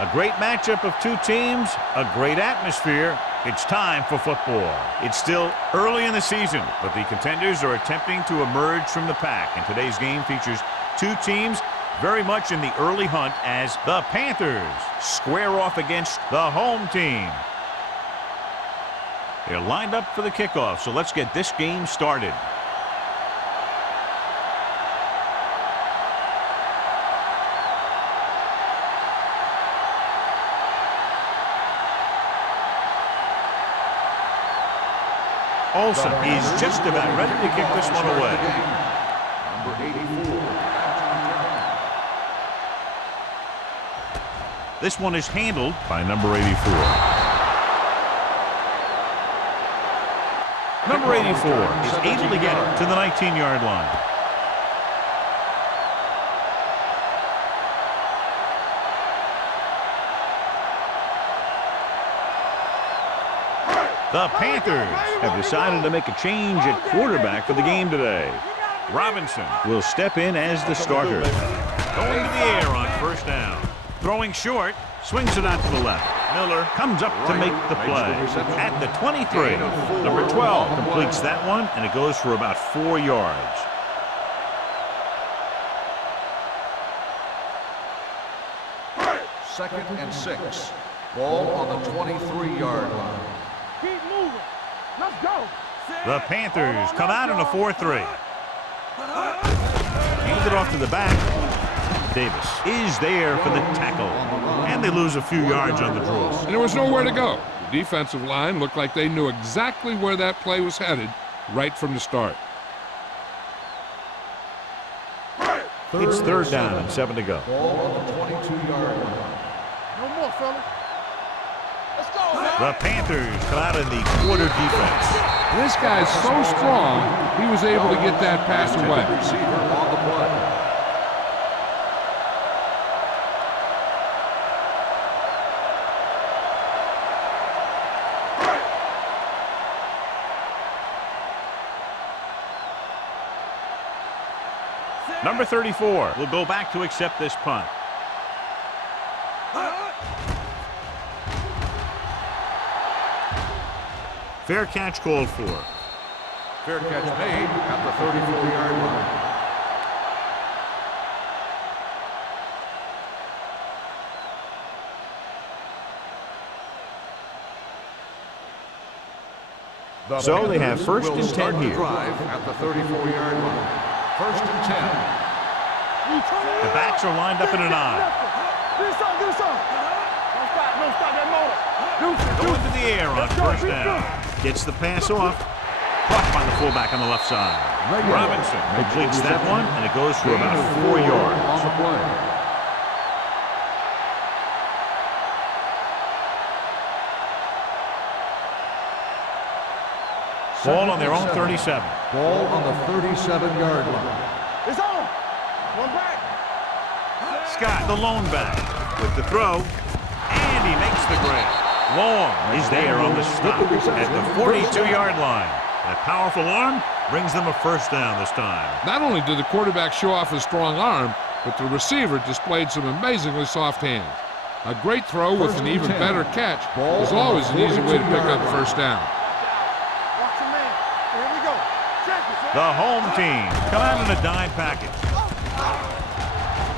A great matchup of two teams, a great atmosphere. It's time for football. It's still early in the season, but the contenders are attempting to emerge from the pack. And today's game features two teams very much in the early hunt as the Panthers square off against the home team. They're lined up for the kickoff, so let's get this game started. Olsen is just about ready to kick this one away. Number 84. This one is handled by number 84. Number 84 is able to get it to the 19-yard line. The Panthers have decided to make a change at quarterback for the game today. Robinson will step in as the starter. Going to the air on first down. Throwing short, swings it out to the left. Miller comes up to make the play. At the 23, number 12 completes that one, and it goes for about 4 yards. Second and 6. Ball on the 23-yard line. Keep moving. Let's go. The Panthers come out in a 4-3. Hands it off to the back. Davis is there for the tackle. And they lose a few yards on the draw. And there was nowhere to go. The defensive line looked like they knew exactly where that play was headed right from the start. It's third down and 7 to go. Ball on the 22-yard line. No more, fella. Let's go, man. The Panthers come out in the quarter defense. This guy's so strong, he was able to get that pass away. Receiver on the play. Number 34 will go back to accept this punt. Fair catch called for. Fair catch made at the 34-yard line. So they have first and 10 here. Drive at the 34-yard line. First and 10. The backs are lined up in an eye. Give us some. Don't stop that motor. Going to the air on first down. Gets the pass off. Caught by the fullback on the left side. Robinson completes that one, and it goes for about 4 yards. On the play. Ball on their own 37. Ball on the 37-yard line. It's on. One back. Scott, the lone back, with the throw, and he makes the grab. Long is there on the stop at the 42-yard line. That powerful arm brings them a first down this time. Not only did the quarterback show off his strong arm, but the receiver displayed some amazingly soft hands. A great throw with an even better catch is always an easy way to pick up first down. Watch your man. Here we go. Check it. The home team come out in a dime package.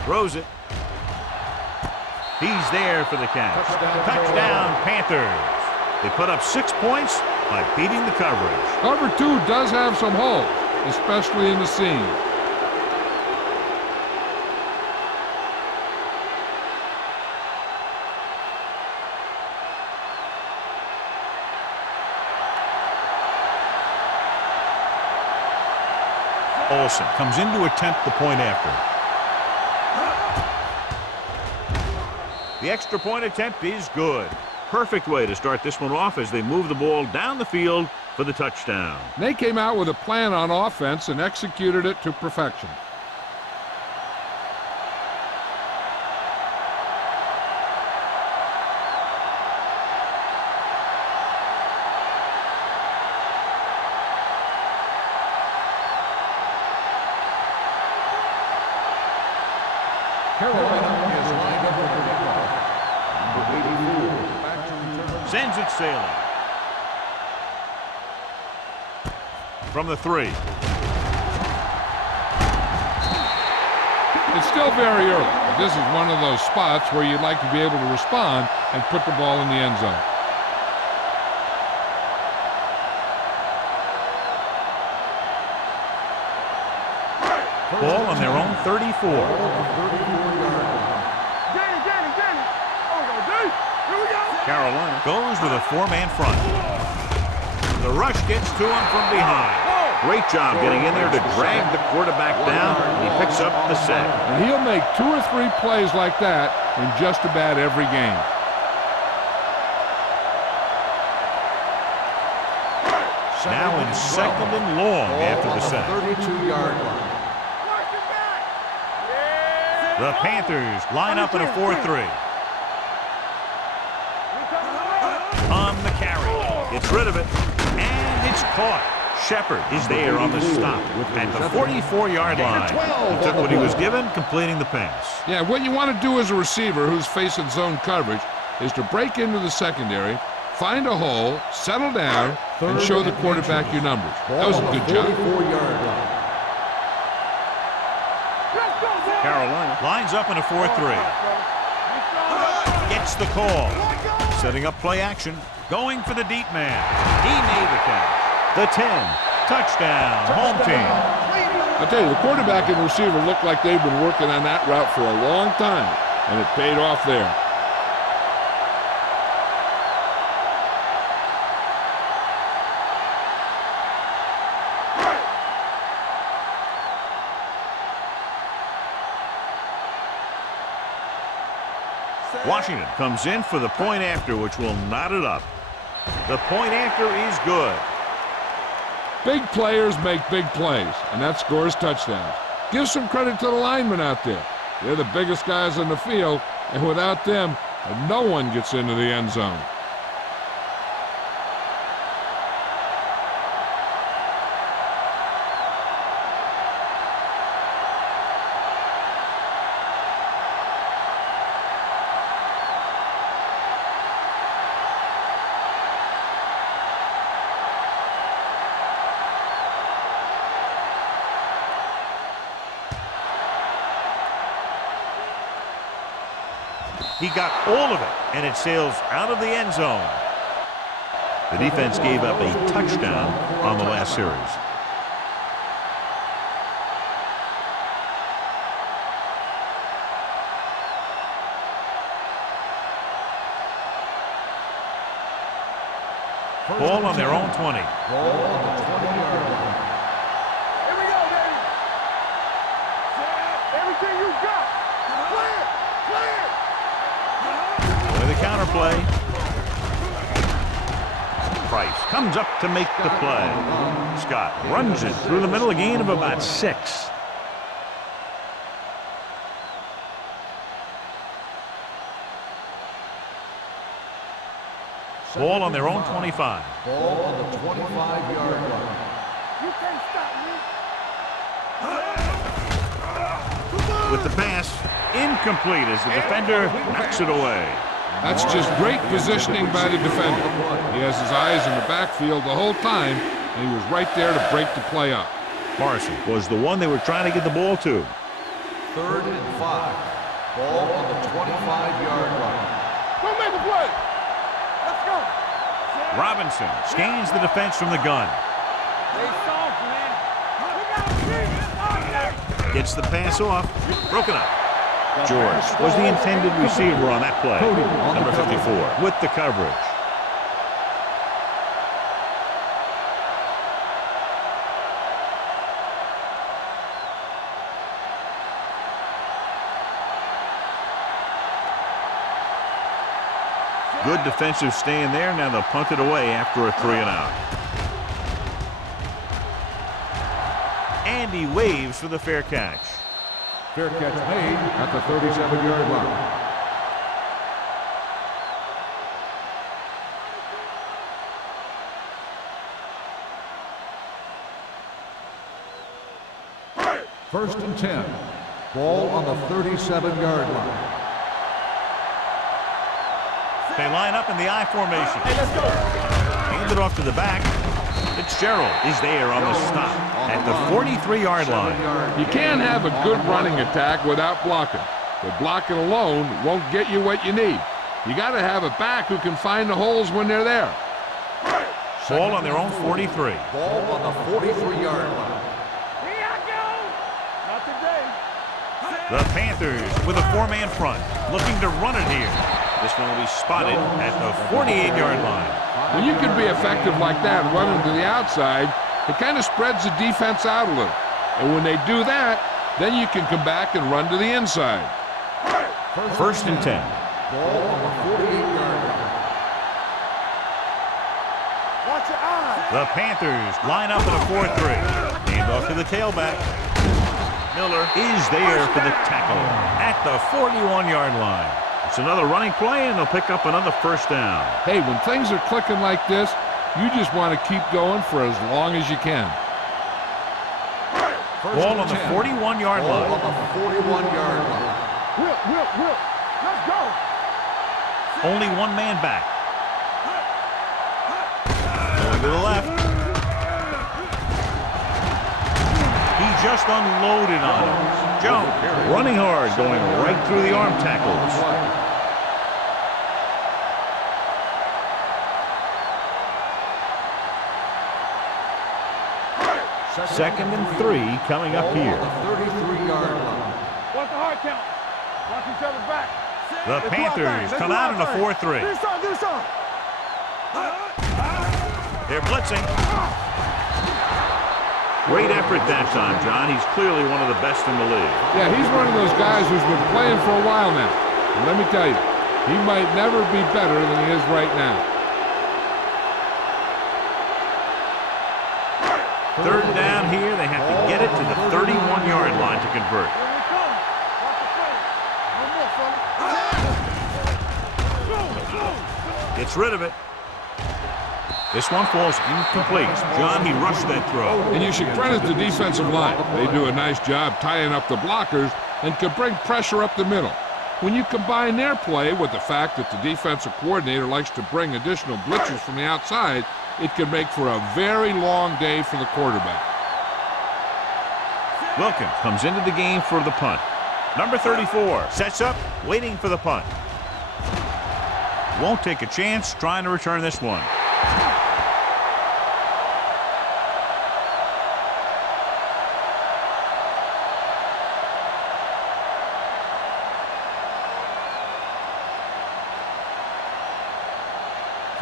Throws it. He's there for the catch. Touchdown, Panthers. They put up 6 points by beating the coverage. Cover 2 does have some holes, especially in the seam. Olsen comes in to attempt the point after. The extra point attempt is good. Perfect way to start this one off as they move the ball down the field for the touchdown. They came out with a plan on offense and executed it to perfection. Carolina is lined up for the kickoff. Sends it sailing. From the 3. It's still very early, but this is one of those spots where you'd like to be able to respond and put the ball in the end zone. Ball on their own 34. Carolina goes with a 4-man front. The rush gets to him from behind. Great job getting in there to drag the quarterback down. He picks up the sack. And he'll make 2 or 3 plays like that in just about every game. Now in 2nd and long after the sack. 32-yard line. The Panthers line up in a 4-3. On the carry. Gets rid of it. And it's caught. Shepard is there on the stop at the 44-yard line. He took what he was given, completing the pass. Yeah, what you want to do as a receiver who's facing zone coverage is to break into the secondary, find a hole, settle down, and show the quarterback your numbers. That was a good job. Carolina lines up in a 4-3. Gets the call. Setting up play action. Going for the deep man. He made the catch. The 10. Touchdown. Home team. I tell you, the quarterback and receiver look like they've been working on that route for a long time, and it paid off there. Washington comes in for the point after, which will knot it up. The point after is good. Big players make big plays, and that scores touchdowns. Give some credit to the linemen out there. They're the biggest guys on the field, and without them, no one gets into the end zone. He got all of it, and it sails out of the end zone. The defense gave up a touchdown on the last series. Ball on their own 20. Ball on the 20-yard line. Here we go, baby. Everything you got. Clear. Clear. With a counterplay. Price comes up to make the play. Scott runs it through the middle, a gain of about 6. Ball on their own 25. Ball on the 25-yard line. You can't stop me. With the pass, incomplete as the defender knocks it away. That's just great positioning by the defender. He has his eyes in the backfield the whole time, and he was right there to break the play up. Morrison was the one they were trying to get the ball to. 3rd and 5. Ball on the 25-yard line. Don't make a play. Let's go. Robinson scans the defense from the gun. Stay soft, man. Gets the pass off. Broken up. George was the intended receiver on that play. Number 54 with the coverage. Good defensive stand there. Now they'll punt it away after a 3-and-out. And he waves for the fair catch. Fair catch made at the 37-yard line. First and 10. Ball on the 37-yard line. They line up in the I formation. Hey, let's go. Hand it off to the back. Fitzgerald is there on the stop at the 43-yard line. You can't have a good running attack without blocking. But blocking alone won't get you what you need. You got to have a back who can find the holes when they're there. Ball on their own 43. Ball on the 43-yard line. Here I go. Not today. The Panthers with a four-man front, looking to run it here. This one will be spotted at the 48-yard line. When you can be effective like that, running to the outside, it kind of spreads the defense out a little. And when they do that, then you can come back and run to the inside. First and 10. Ball on the 48-yard line. Watch your eyes. The Panthers line up in a 4-3. Hand off to the tailback. Miller is there for the tackle at the 41-yard line. It's another running play, and they'll pick up another first down. Hey, when things are clicking like this, you just want to keep going for as long as you can. Ball on the 41-yard Ball line. on the 41-yard line. Whip. Let's go. Only one man back. Going to the left. He just unloaded on him. Jones running hard, going right through the arm tackles. Second and 3 coming up here. 33-yard line. Watch the hard count. Watch each other back. The Panthers come out in a 4-3. Do something. They're blitzing. Great effort that time, John. He's clearly one of the best in the league. Yeah, he's one of those guys who's been playing for a while now. And let me tell you, he might never be better than he is right now. Third down here. They have to get it to the 31-yard line to convert. Here we come. Watch the play. No more, fella. Gets rid of it. This one falls incomplete. John, he rushed that throw. And you should credit the defensive line. They do a nice job tying up the blockers and can bring pressure up the middle. When you combine their play with the fact that the defensive coordinator likes to bring additional blitzers from the outside, it can make for a very long day for the quarterback. Wilkins comes into the game for the punt. Number 34 sets up, waiting for the punt. Won't take a chance trying to return this one.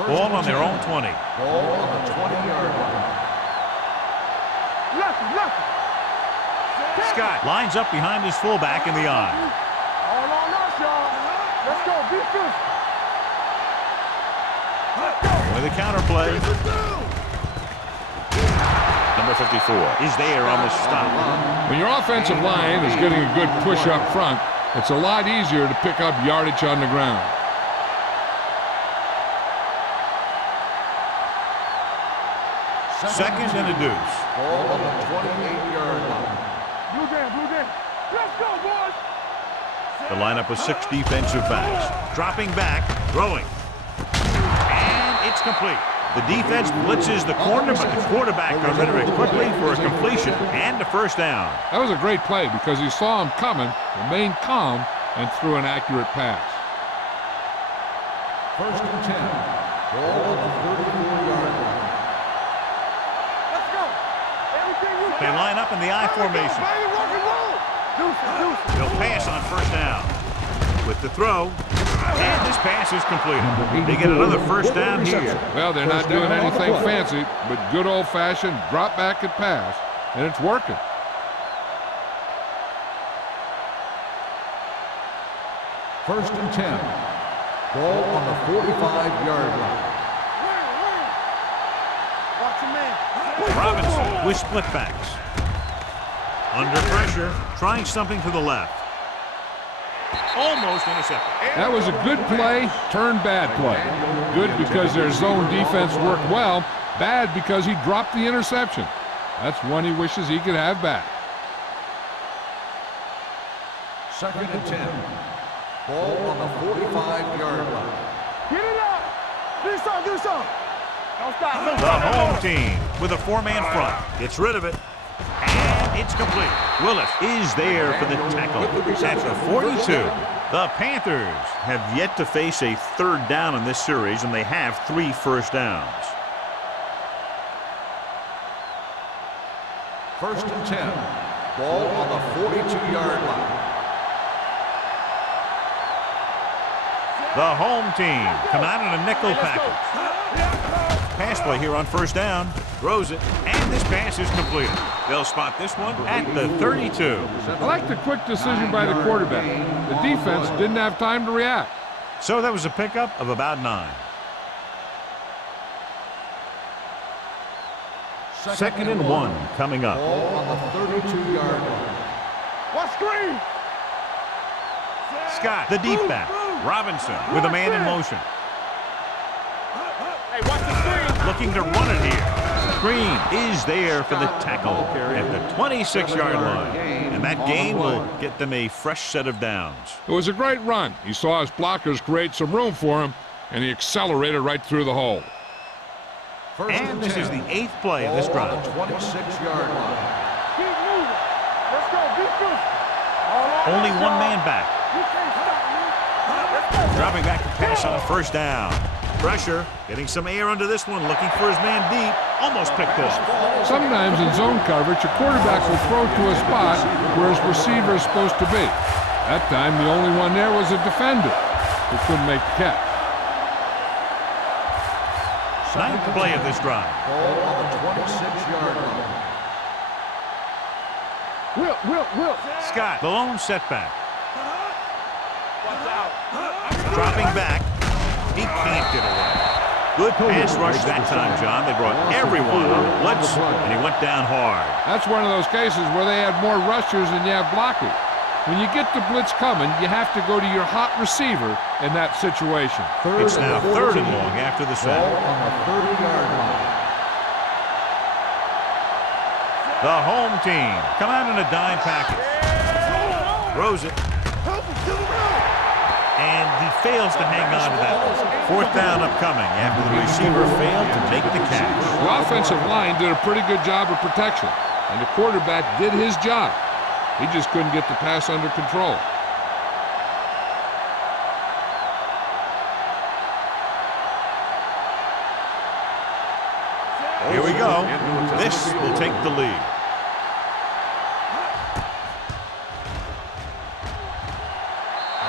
Ball on their own 20. Ball on the 20-yard line. Left. Scott lines up behind his fullback in the eye. All on us, y'all. Let's go. Be good. With a counter play. Number 54 is there on the stop. When your offensive line is getting a good push up front, it's a lot easier to pick up yardage on the ground. Second and a deuce. Ball on the 28-yard line. Blue game. Let's go, boys. The lineup with 6 defensive backs. Dropping back, throwing. And it's complete. The defense blitzes the corner, but the quarterback got rid of it quickly for a completion and a first down. That was a great play because he saw him coming, remained calm, and threw an accurate pass. First and 10. Ball on the 34-yard line. Let's go. Everything you They line up in the I formation. Baby, rock and roll. Deuce. They'll pass on first down. With the throw, and this pass is completed. They get another first down here. Well, they're not doing anything fancy, but good old-fashioned drop back and pass, and it's working. First and 10. Ball on the 45-yard line. Watch your man. Robinson with split backs. Under pressure, trying something to the left. Almost intercepted. That was a good play, turned bad play. Good because their zone defense worked well, bad because he dropped the interception. That's one he wishes he could have back. Second and 10. Ball on the 45-yard line. Get it up. Do something, do something. Don't stop, don't The stop. home team with a four-man front gets rid of it. And it's complete. Willis is there for the tackle at the 42. The Panthers have yet to face a third down in this series, and they have 3 first downs. 1st and 10. Ball on the 42-yard line. The home team come out in a nickel package. Pass play here on 1st down. Throws it, and this pass is completed. They'll spot this one at the 32. I like the quick decision by the quarterback. The defense didn't have time to react. So that was a pickup of about 9. 2nd and 1 coming up. Ball on the 32-yard line. What screen? Scott, the deep back. Robinson with a man in motion. Hey, watch the screen. Looking to run it here. Green is there for the tackle at the 26-yard line. And that gain will get them a fresh set of downs. It was a great run. He saw his blockers create some room for him, and he accelerated right through the hole. And this is the 8th play of this drive. 26-yard line. Keep moving. Let's go. Be good. Only one man back. You can't stop me. Let's go. Dropping back to pass on 1st down. Pressure, getting some air under this one, looking for his man deep. Almost picked off. Sometimes in zone coverage, a quarterback will throw to a spot where his receiver is supposed to be. That time, the only one there was a defender who couldn't make the catch. 9th play of this drive. Ball on the 26-yard line. Will. Scott, the lone setback. Watch out. Dropping back. He can't get away. Good pass rush that time, John. They brought everyone on the blitz, and he went down hard. That's one of those cases where they had more rushers than you have blockers. When you get the blitz coming, you have to go to your hot receiver in that situation. It's now 3rd and long after the sack. Ball on the 30-yard line. The home team come out in a dime package. Throws it. And he fails to hang on to that one. 4th down upcoming after the receiver failed to make the catch. The offensive line did a pretty good job of protection, and the quarterback did his job. He just couldn't get the pass under control. Here we go. This will take the lead.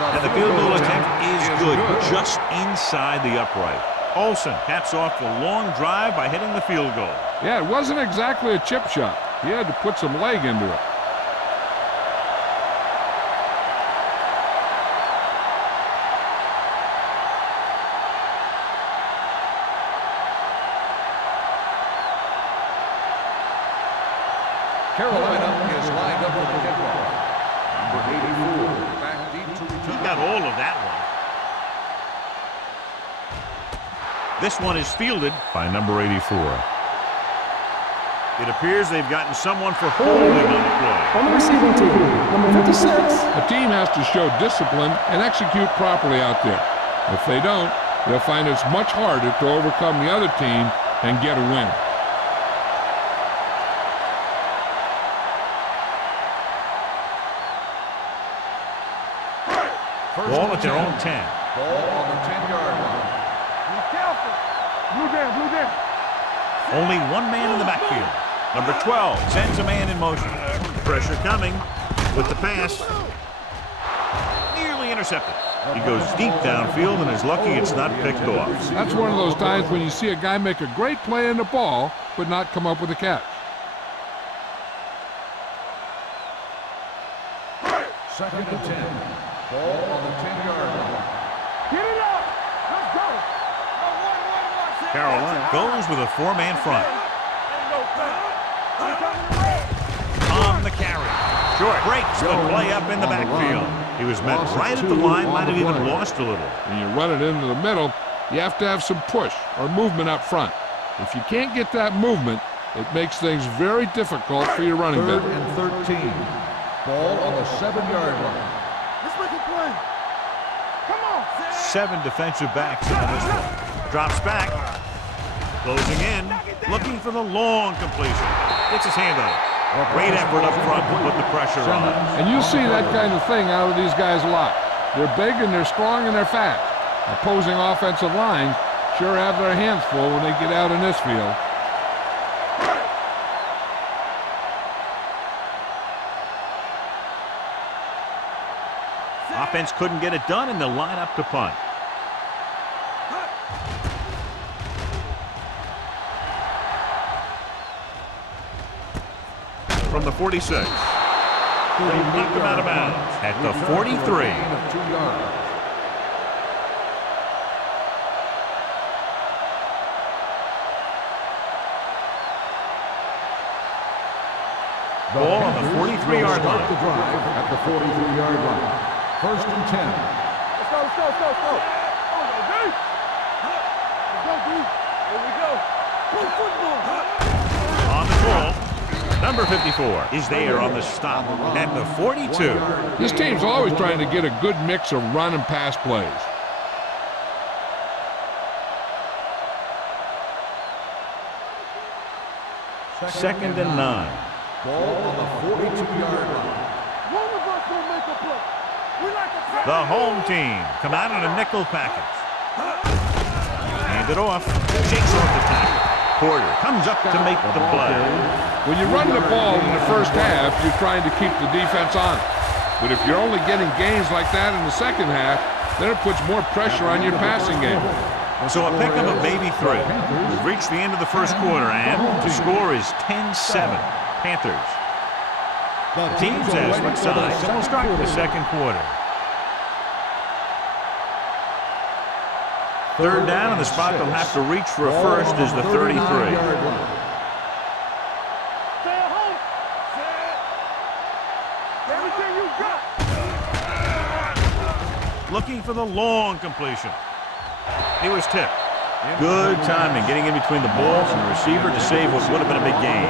And the field goal attempt is good, just inside the upright. Olsen caps off the long drive by hitting the field goal. Yeah, it wasn't exactly a chip shot. He had to put some leg into it. Carolina is lined up for the kickoff. Number 84, back deep to return. He got all of that one. This one is fielded by number 84. It appears they've gotten someone for holding on the play. On the receiving team, number 56. A team has to show discipline and execute properly out there. If they don't, they'll find it's much harder to overcome the other team and get a win. Ball at their own 10. Ball on the 10-yard line. Be careful. Blue down. Only one man in the backfield. Number 12 sends a man in motion. Pressure coming with the pass. Nearly intercepted. He goes deep downfield and is lucky it's not picked off. That's one of those times when you see a guy make a great play in the ball, but not come up with a catch. 2nd and 10. Ball on the 10-yard line. Get it up. Let's go. Carolina goes with a 4-man front. On the carry. Short breaks the play up in the backfield. He was met right at the line, might have even lost a little. When you run it into the middle, you have to have some push or movement up front. If you can't get that movement, it makes things very difficult for your running back. 3rd and 13. Ball on the 7-yard line. Let's make it play. Come on. 7 defensive backs in this one. Drops back. Closing in. Looking for the long completion. Gets his hand on it. Great effort up front to put the pressure on. And you see that kind of thing out of these guys a lot. They're big and they're strong and they're fast. Opposing offensive lines sure have their hands full when they get out in this field. Offense couldn't get it done, and they'll line up to punt. From the 46. They knocked him out of bounds at the 43. Ball on the 43-yard line. At the 43-yard line. First and 10. Let's go, let's go, let's go, let's go. Come on, D. Let's go, D. Here we go. Play football. On the ball, number 54 is there on the stop at the 42. This team's always trying to get a good mix of run and pass plays. Second and 9. Ball on the 42-yard line. One of us will make a play. We like a play. The home team come out in a nickel package. Hand it off. Shakes off the tackle. Porter comes up to make the play. When you run the ball in the first half, you're trying to keep the defense on it. But if you're only getting gains like that in the second half, then it puts more pressure on your passing game. So a pickup of maybe 3. We've reached the end of the first quarter, and the score is 10-7. Panthers. The teams as switch sides, and we'll start the second quarter. Third down, and the spot they'll have to reach for a first is the 33. Stay at home. Everything you got. Looking for the long completion. He was tipped. Good timing getting in between the balls and the receiver to save what would have been a big gain.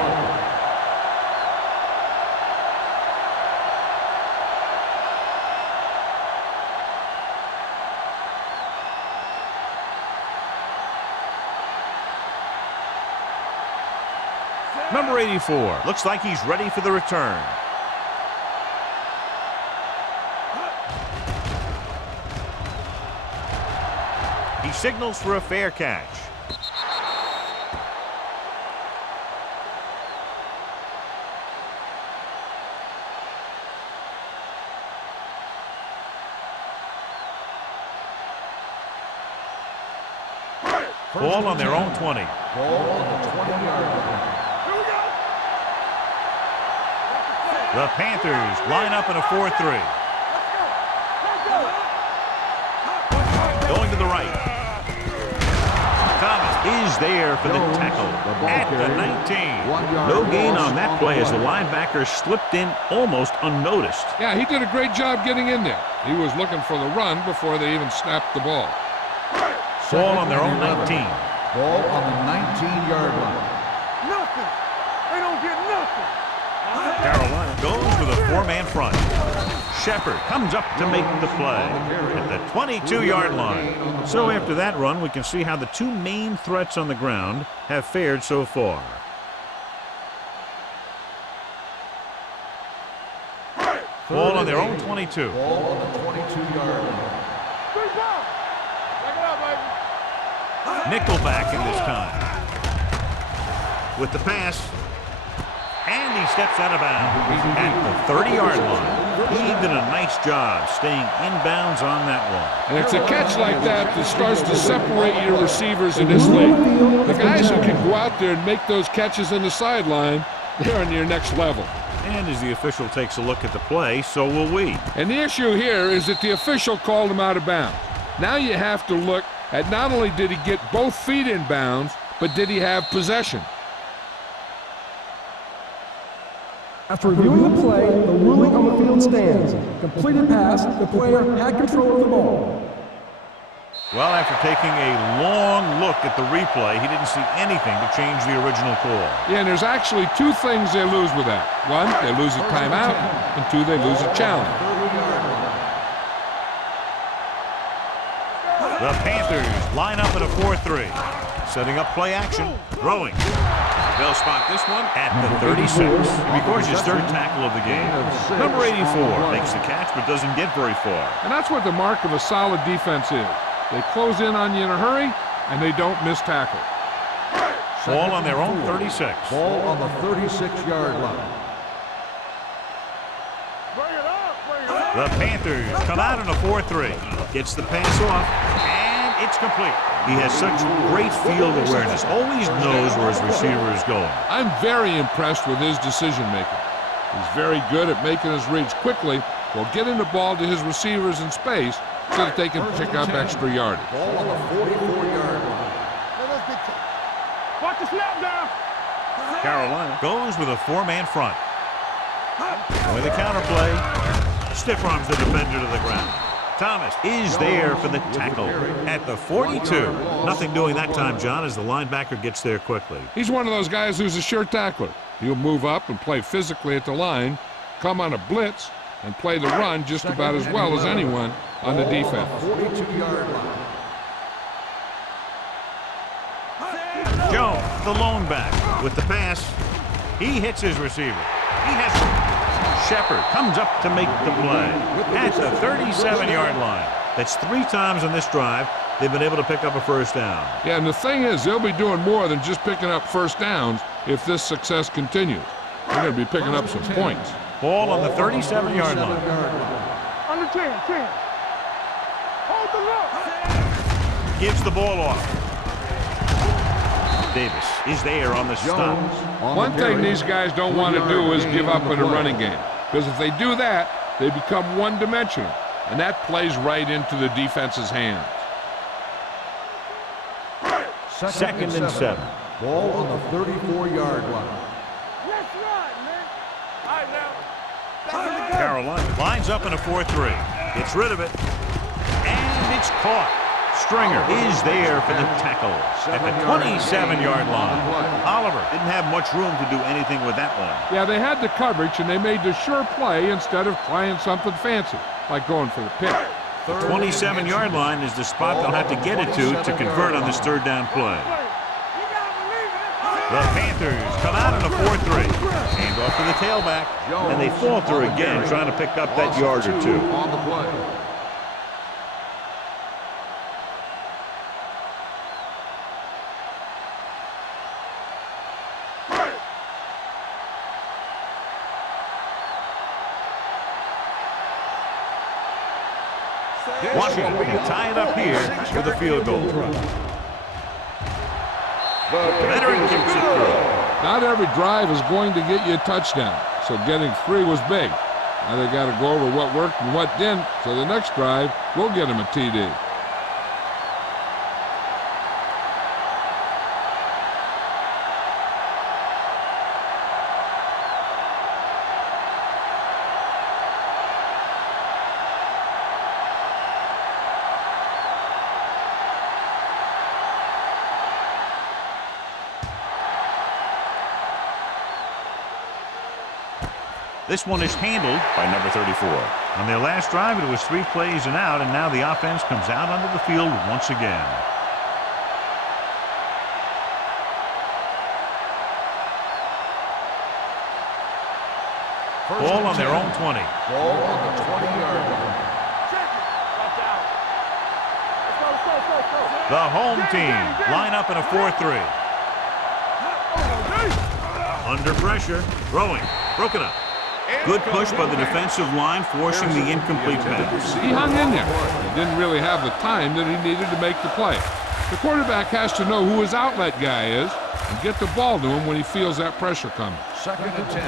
Number 84 looks like he's ready for the return. He signals for a fair catch. Ball on their own 20. Ball on the 20-yard line. The Panthers line up in a 4-3. Going to the right. Thomas is there for the tackle at the 19. No gain on that play as the linebacker slipped in almost unnoticed. Yeah, he did a great job getting in there. He was looking for the run before they even snapped the ball. Ball on their own 19. Ball on the 19-yard line. Nothing. They don't get nothing. Carolina goes with a 4-man front. Shepard comes up to make the play at the 22-yard line. So after that run, we can see how the two main threats on the ground have fared so far. Ball on their own 22. Ball on the 22-yard line. Good ball. Check it out, baby. Nickelback in this time. With the pass. And he steps out of bounds at the 30-yard line. He did a nice job staying inbounds on that one. And it's a catch like that that starts to separate your receivers in this league. The guys who can go out there and make those catches in the sideline, they're on your next level. And as the official takes a look at the play, so will we. And the issue here is that the official called him out of bounds. Now you have to look at not only did he get both feet in bounds, but did he have possession? After reviewing the play, the ruling on the field stands. Completed pass, the player had control of the ball. Well, after taking a long look at the replay, he didn't see anything to change the original call. Yeah, and there's actually two things they lose with that. One, they lose a timeout, and two, they lose a challenge. The Panthers line up in a 4-3. Setting up play action. Throwing. They'll spot this one at the 36. He records his third tackle of the game. Number 84 makes the catch but doesn't get very far. And that's what the mark of a solid defense is. They close in on you in a hurry, and they don't miss tackle. Ball on their own 36. Ball on the 36-yard line. The Panthers come out in a 4-3. Gets the pass off, and it's complete. He has such great field awareness. Always knows where his receiver is going. I'm very impressed with his decision-making. He's very good at making his reads quickly while getting the ball to his receivers in space so that they can pick up extra yardage. Ball on the 44-yard line. Watch the snap down. Carolina goes with a 4-man front. With a counterplay, stiff arms the defender to the ground. Thomas is there for the tackle at the 42. Nothing doing that time, John, as the linebacker gets there quickly. He's one of those guys who's a sure tackler. He'll move up and play physically at the line, come on a blitz, and play the run just about as well as anyone on the defense. 42-yard line. Jones, the lone back, with the pass. He hits his receiver. He has Shepard comes up to make the play at the 37-yard line. That's 3 times on this drive they've been able to pick up a first down. Yeah, and the thing is, they'll be doing more than just picking up first downs if this success continues. They're going to be picking up some points. Ball on the 37-yard line. Under 10. Hold the look. Gives the ball off. Davis is there on the stop. One thing these guys don't want to do is give up in a running game, because if they do that, they become one-dimensional, and that plays right into the defense's hands. Second and 7. Ball on the 34-yard line. Let's run, man. All right, now. Carolina lines up in a 4-3. Gets rid of it, and it's caught. Stringer is there for the tackle at the 27-yard line. Oliver didn't have much room to do anything with that one. Yeah, they had the coverage, and they made the sure play instead of trying something fancy, like going for the pick. The 27-yard line is the spot they'll have to get it to convert on this third down play. The Panthers come out in a 4-3. Hand off to the tailback, and they falter again trying to pick up that yard or two. On the play. Washington can tie it up here with a field goal. The veteran kicks it through. Not every drive is going to get you a touchdown, so getting 3 was big. Now they got to go over what worked and what didn't, so the next drive will get them a TD. This one is handled by number 34. On their last drive, it was 3 plays and out, and now the offense comes out onto the field once again. Ball on their own 20. Ball on the 20-yard line. The home team line up in a 4-3. Under pressure, throwing, broken up. Good push by the defensive line, forcing the incomplete pass. He hung in there. He didn't really have the time that he needed to make the play. The quarterback has to know who his outlet guy is and get the ball to him when he feels that pressure coming. Second and 10.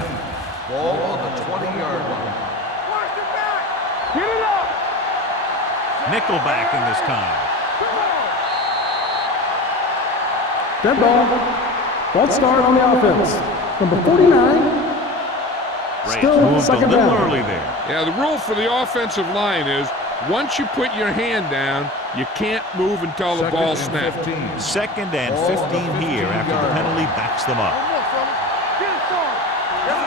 Ball on the 20-yard line. Get it up. Nickelback in this time. Dead ball. False start on the offense. Number 49. Rays Still moved a second little down. early there. Yeah, the rule for the offensive line is once you put your hand down, you can't move until the ball snaps. 15. Second and 15 here after the penalty backs them up.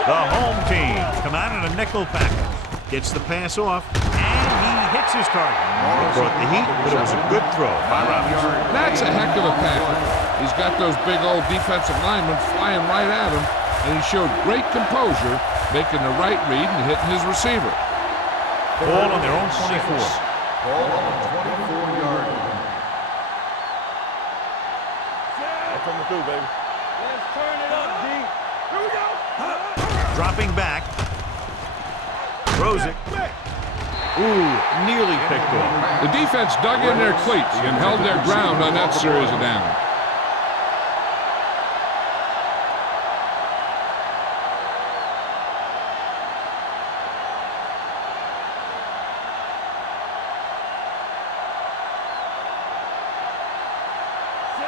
The home team come out in a nickel package. Gets the pass off, and he hits hits his target. It brought the heat, but it was a good throw by Robinson. That's a heck of a tackle. He's got those big old defensive linemen flying right at him, and he showed great composure, making the right read and hitting his receiver. Ball on their own 24. Ball on the 24-yard line. I'm coming through, baby. Let's turn it up, D. Here we go. Dropping back. Throws it. Ooh, nearly picked off. The defense dug in their cleats and held their ground on that series of downs.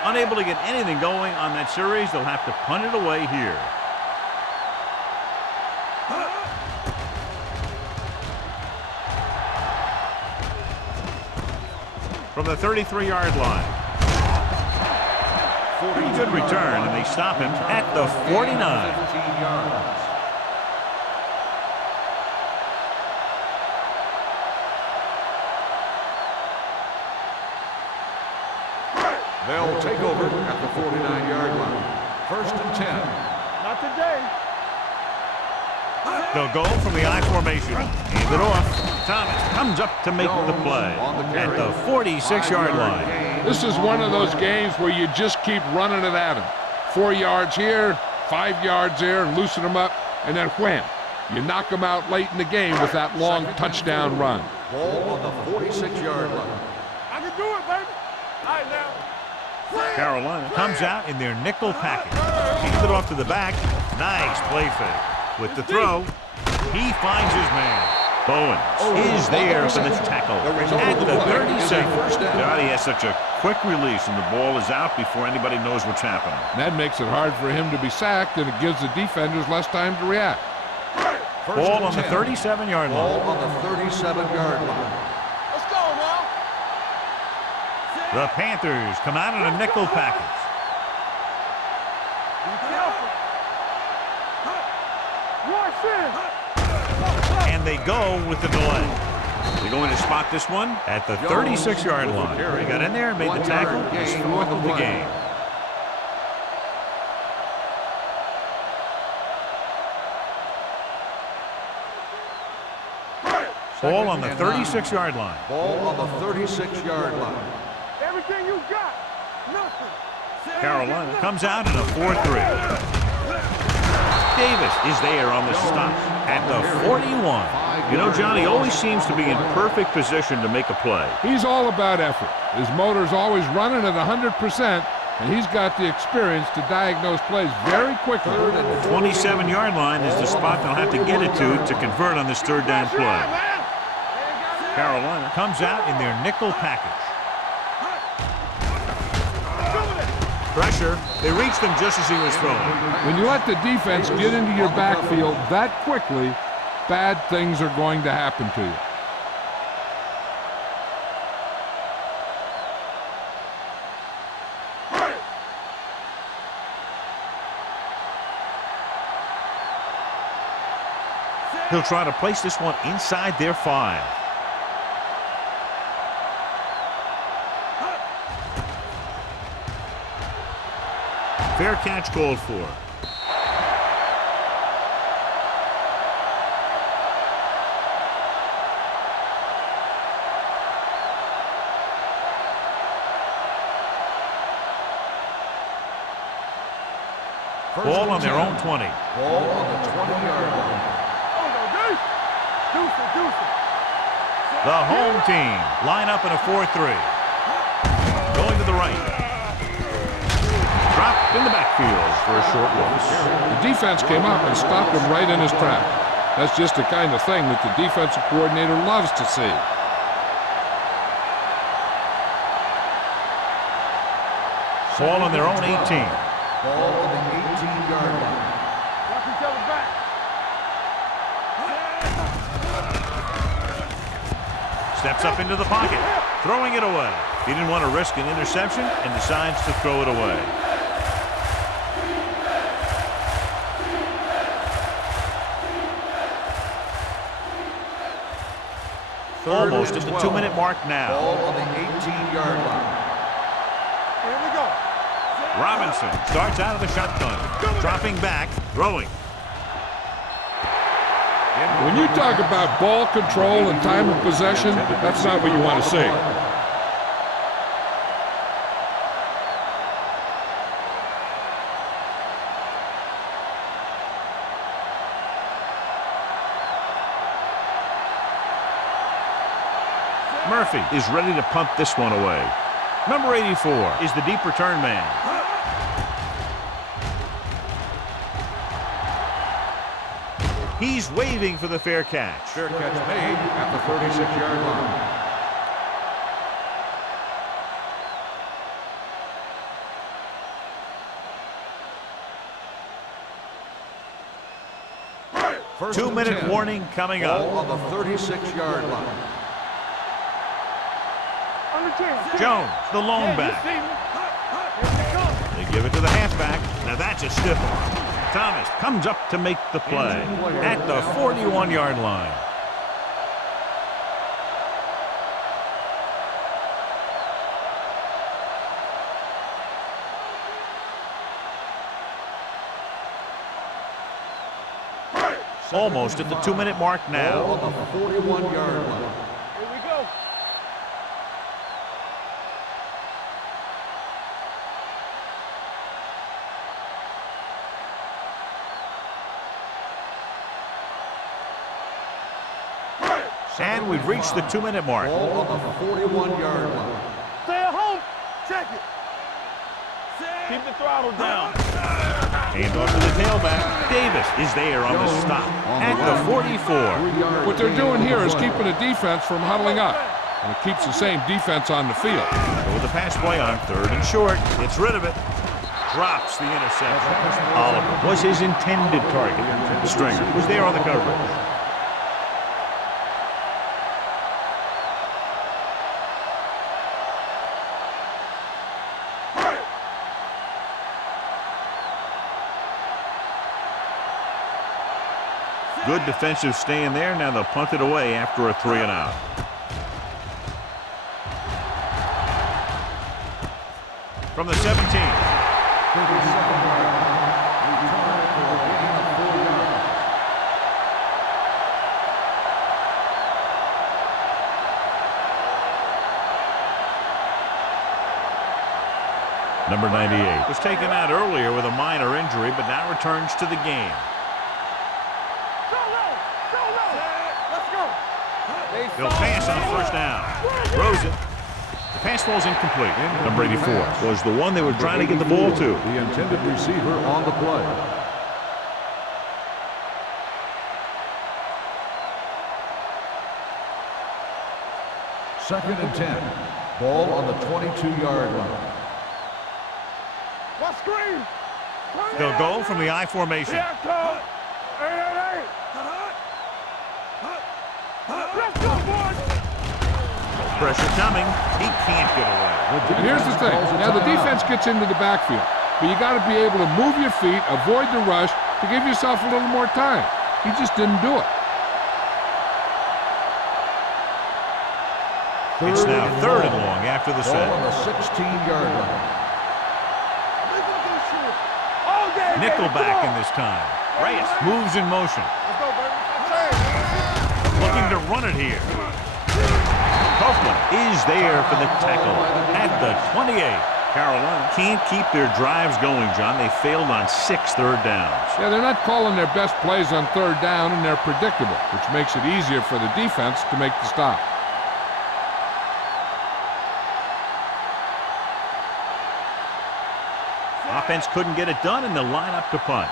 Unable to get anything going on that series, they'll have to punt it away here. From the 33-yard line. Pretty good return, and they stop him at the 49. 15 yards. They'll take over at the 49-yard line. 1st and 10. Not today. They'll go from the I formation. Hand it off. Thomas comes up to make the play at the 46-yard line. This is one of those games where you just keep running it at him. 4 yards here, 5 yards there, and loosen them up, and then wham. You knock them out late in the game with that long touchdown run. Ball on the 46-yard line. I can do it, baby. All right, now. Carolina comes out in their nickel package. Hand it off to the back. Nice play fake. With the throw, he finds his man. Bowens is there for the tackle at the 37. God, he has such a quick release, and the ball is out before anybody knows what's happening. That makes it hard for him to be sacked, and it gives the defenders less time to react. Ball on the 37-yard line. Ball on the 37-yard line. Let's go now. The Panthers come out in a nickel package. Be careful. Rush in. And they go with the delay. They're going to spot this one at the 36-yard line. He got in there and made the tackle. His 4th of the game. Ball on the 36-yard line. Ball on the 36-yard line. Everything you got. Nothing. Carolina comes out in a 4-3. Davis is there on the stop at the 41. You know, Johnny always seems to be in perfect position to make a play. He's all about effort. His motor's always running at 100%, and he's got the experience to diagnose plays very quickly. The 27-yard line is the spot they'll have to get it to convert on this third down play. Carolina comes out in their nickel package. Pressure. They reached him just as he was throwing. When you let the defense get into your backfield that quickly, bad things are going to happen to you. He'll try to place this one inside their 5. Fair catch called for. Ball on their own 20. Ball on the 20-yard line. The home team line up in a 4-3. Going to the right. Dropped in the backfield for a short loss. The defense came up and stopped him right in his track. That's just the kind of thing that the defensive coordinator loves to see. Ball on their own 18. Ball on the 18-yard line. Watch each other back. Steps up into the pocket, throwing it away. He didn't want to risk an interception and decides to throw it away. Almost at the 2-minute mark now. Ball on the 18-yard line. Here we go. Robinson starts out of the shotgun. Dropping back, throwing. When you talk about ball control and time of possession, that's not what you want to see. Murphy is ready to punt this one away. Number 84 is the deep return man. He's waving for the fair catch. Fair catch made at the 36-yard line. First 2-minute 10. warning coming up. Ball on the 36-yard line. Jones, the lone back. They give it to the halfback. Now that's a stiff arm. Thomas comes up to make the play at the 41-yard line. Almost at the 2-minute mark Ball now. on the 41-yard line. Here we go. And we've reached the 2-minute mark. Ball on the 41-yard line. Stay at home. Check it. Keep the throttle down. Hand off to the tailback. Davis is there on the stop at the 44. What they're doing here is keeping the defense from huddling up, and it keeps the same defense on the field. So with the pass play on 3rd and short, gets rid of it. Drops the interception. Oliver was his intended target. Stringer was there on the coverage. Good defensive stand there. Now they'll punt it away after a 3-and-out. From the 17. Number 98 was taken out earlier with a minor injury, but now returns to the game. He'll pass on 1st down. Throws it. The pass ball's incomplete. Number 84 was the one they were trying to get the ball to. The intended receiver on the play. Second and 10. Ball on the 22-yard line. What screen? They'll go from the I formation. Let's go, boys. Pressure coming. He can't get away. And here's the thing. Now, the defense gets into the backfield, but you got to be able to move your feet, avoid the rush, to give yourself a little more time. He just didn't do it. It's now 3rd and long after the Ball on set. the 16-yard line. Nickelback in this time. Reyes moves in motion. Looking to run it here. Copeland is there for the tackle at the 28. Carolina can't keep their drives going, John. They failed on 6 third downs. Yeah, they're not calling their best plays on 3rd down, and they're predictable, which makes it easier for the defense to make the stop. Offense couldn't get it done, and they'll line up to punt.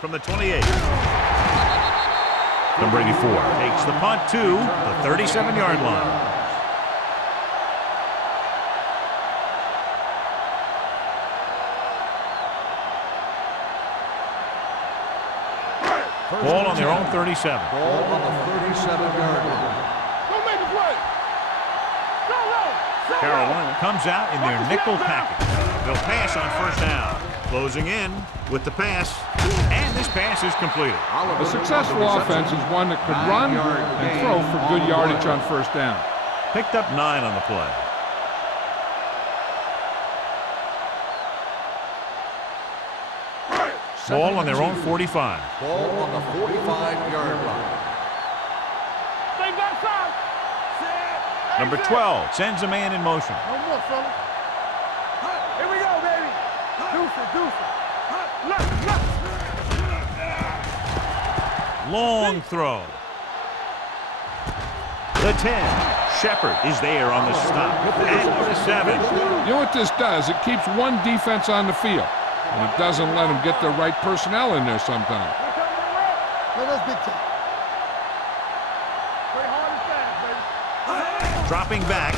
From the 28. Number 84 takes the punt to the 37-yard line. Ball on their own 37. Ball on the 37-yard line. Don't make a play. Go, go. Carolina comes out in their nickel package. They'll pass on 1st down. Closing in with the pass, and this pass is completed. A successful offense is one that could run and throw for good yardage on first down. Picked up 9 on the play. Ball on their own 45. Ball on the 45-yard line. Stay back side. Number 12 sends a man in motion. No more, fella. Here we go, baby. Deuce it, deuce it. Left, left. Long throw. The 10. Shepard is there on the stop. At the 7. You know what this does? It keeps one defense on the field, and it doesn't let them get the right personnel in there sometimes. No, that's big time. Play hard and fast, baby. Dropping back.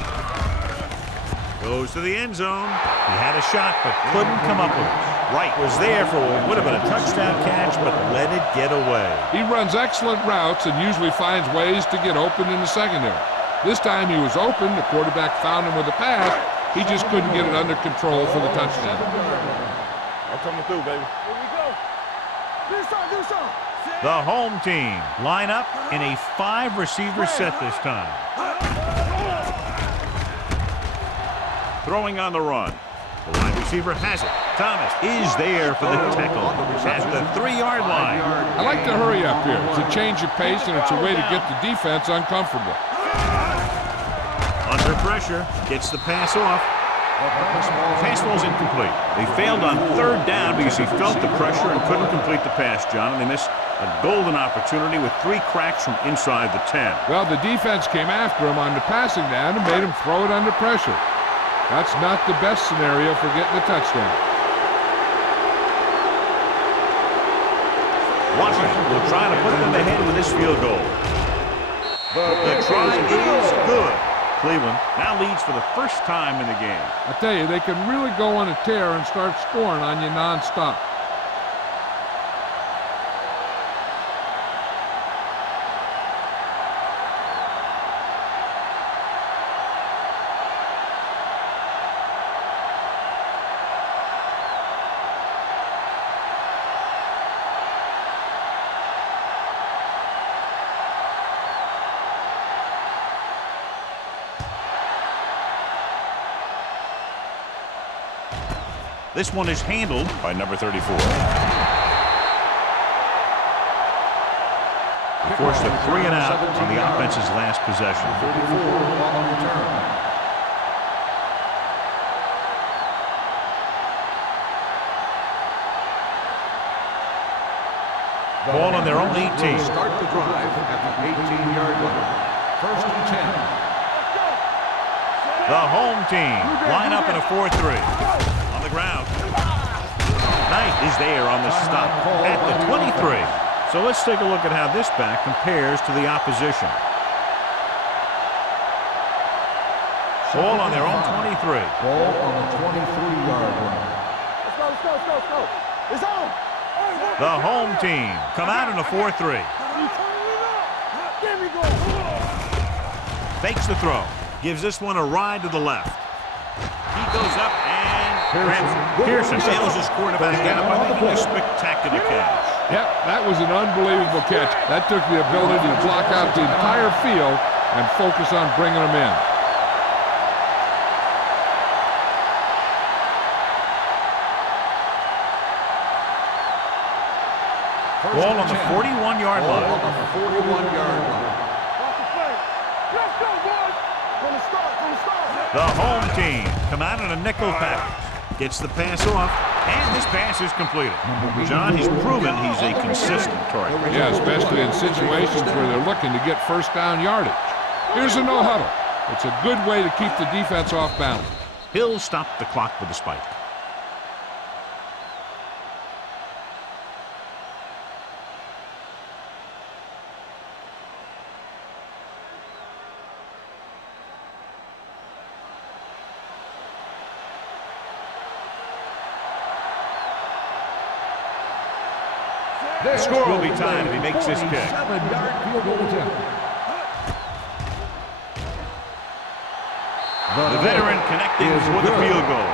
Goes to the end zone. He had a shot, but couldn't come up with it. Wright was there for what would have been a touchdown catch, but let it get away. He runs excellent routes and usually finds ways to get open in the secondary. This time he was open. The quarterback found him with a pass. He just couldn't get it under control for the touchdown. I'm coming through, baby. Here we go. Do some. The home team line up in a 5-receiver set this time. Throwing on the run. The wide receiver has it. Thomas is there for the tackle at the 3-yard line. I like to hurry up here. It's a change of pace, and it's a way to get the defense uncomfortable. Under pressure, gets the pass off. Pass ball's incomplete. They failed on 3rd down because he felt the pressure and couldn't complete the pass, John, and they missed a golden opportunity with 3 cracks from inside the 10. Well, the defense came after him on the passing down and made him throw it under pressure. That's not the best scenario for getting a touchdown. Washington will try to put them ahead with this field goal. The try is good. Cleveland now leads for the first time in the game. I tell you, they can really go on a tear and start scoring on you nonstop. This one is handled by number 34. Forced a 3 and out on the offense's last possession. 34 on the return. Ball on their own 18. Start the drive at the 18-yard line. 1st and 10. The home team line up in a 4-3. On the ground. Knight is there on the stop at the 23. So let's take a look at how this back compares to the opposition. Ball on their own 23. Ball on the 23-yard line. Let's go. It's on. The home team come out in a 4-3. There we go. Fakes the throw. Gives this one a ride to the left. He goes up and Pearson sails his quarterback out by making a spectacular catch. Yep, that was an unbelievable catch. That took the ability to block out the entire field and focus on bringing them in. Ball on the 41-yard line. Ball on the 41-yard line. Let's go, boys. From the start. The home team come out in a nickel package. Gets the pass off, and this pass is completed. John, he's proven he's a consistent target. Yeah, especially in situations where they're looking to get first down yardage. Here's a no huddle. It's a good way to keep the defense off balance. He'll stop the clock with a spike. The score will be tied if he makes this kick. 7-yard field goal attempt. The veteran connecting with a field goal.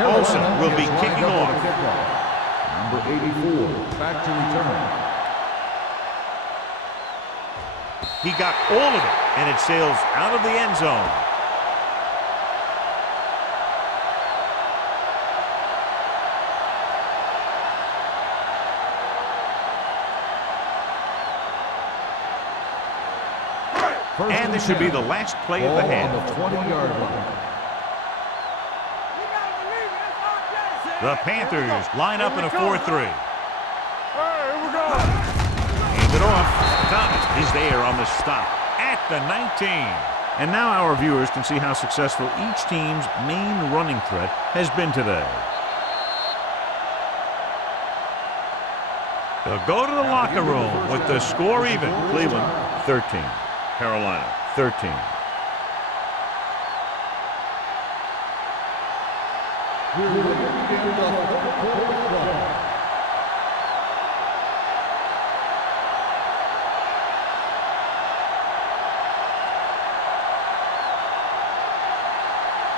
Olsen will be is lined kicking up off. for the kickoff. Number 84, back to return. He got all of it, and it sails out of the end zone. And this should be the last play of the half. On the 20-yard line. The Panthers line up in a 4-3. All right, here we go. Hand it off. Thomas is there on the stop at the 19. And now our viewers can see how successful each team's main running threat has been today. They'll go to the locker room with the score even. Cleveland 13. Carolina 13. We're ready to begin the fourth quarter.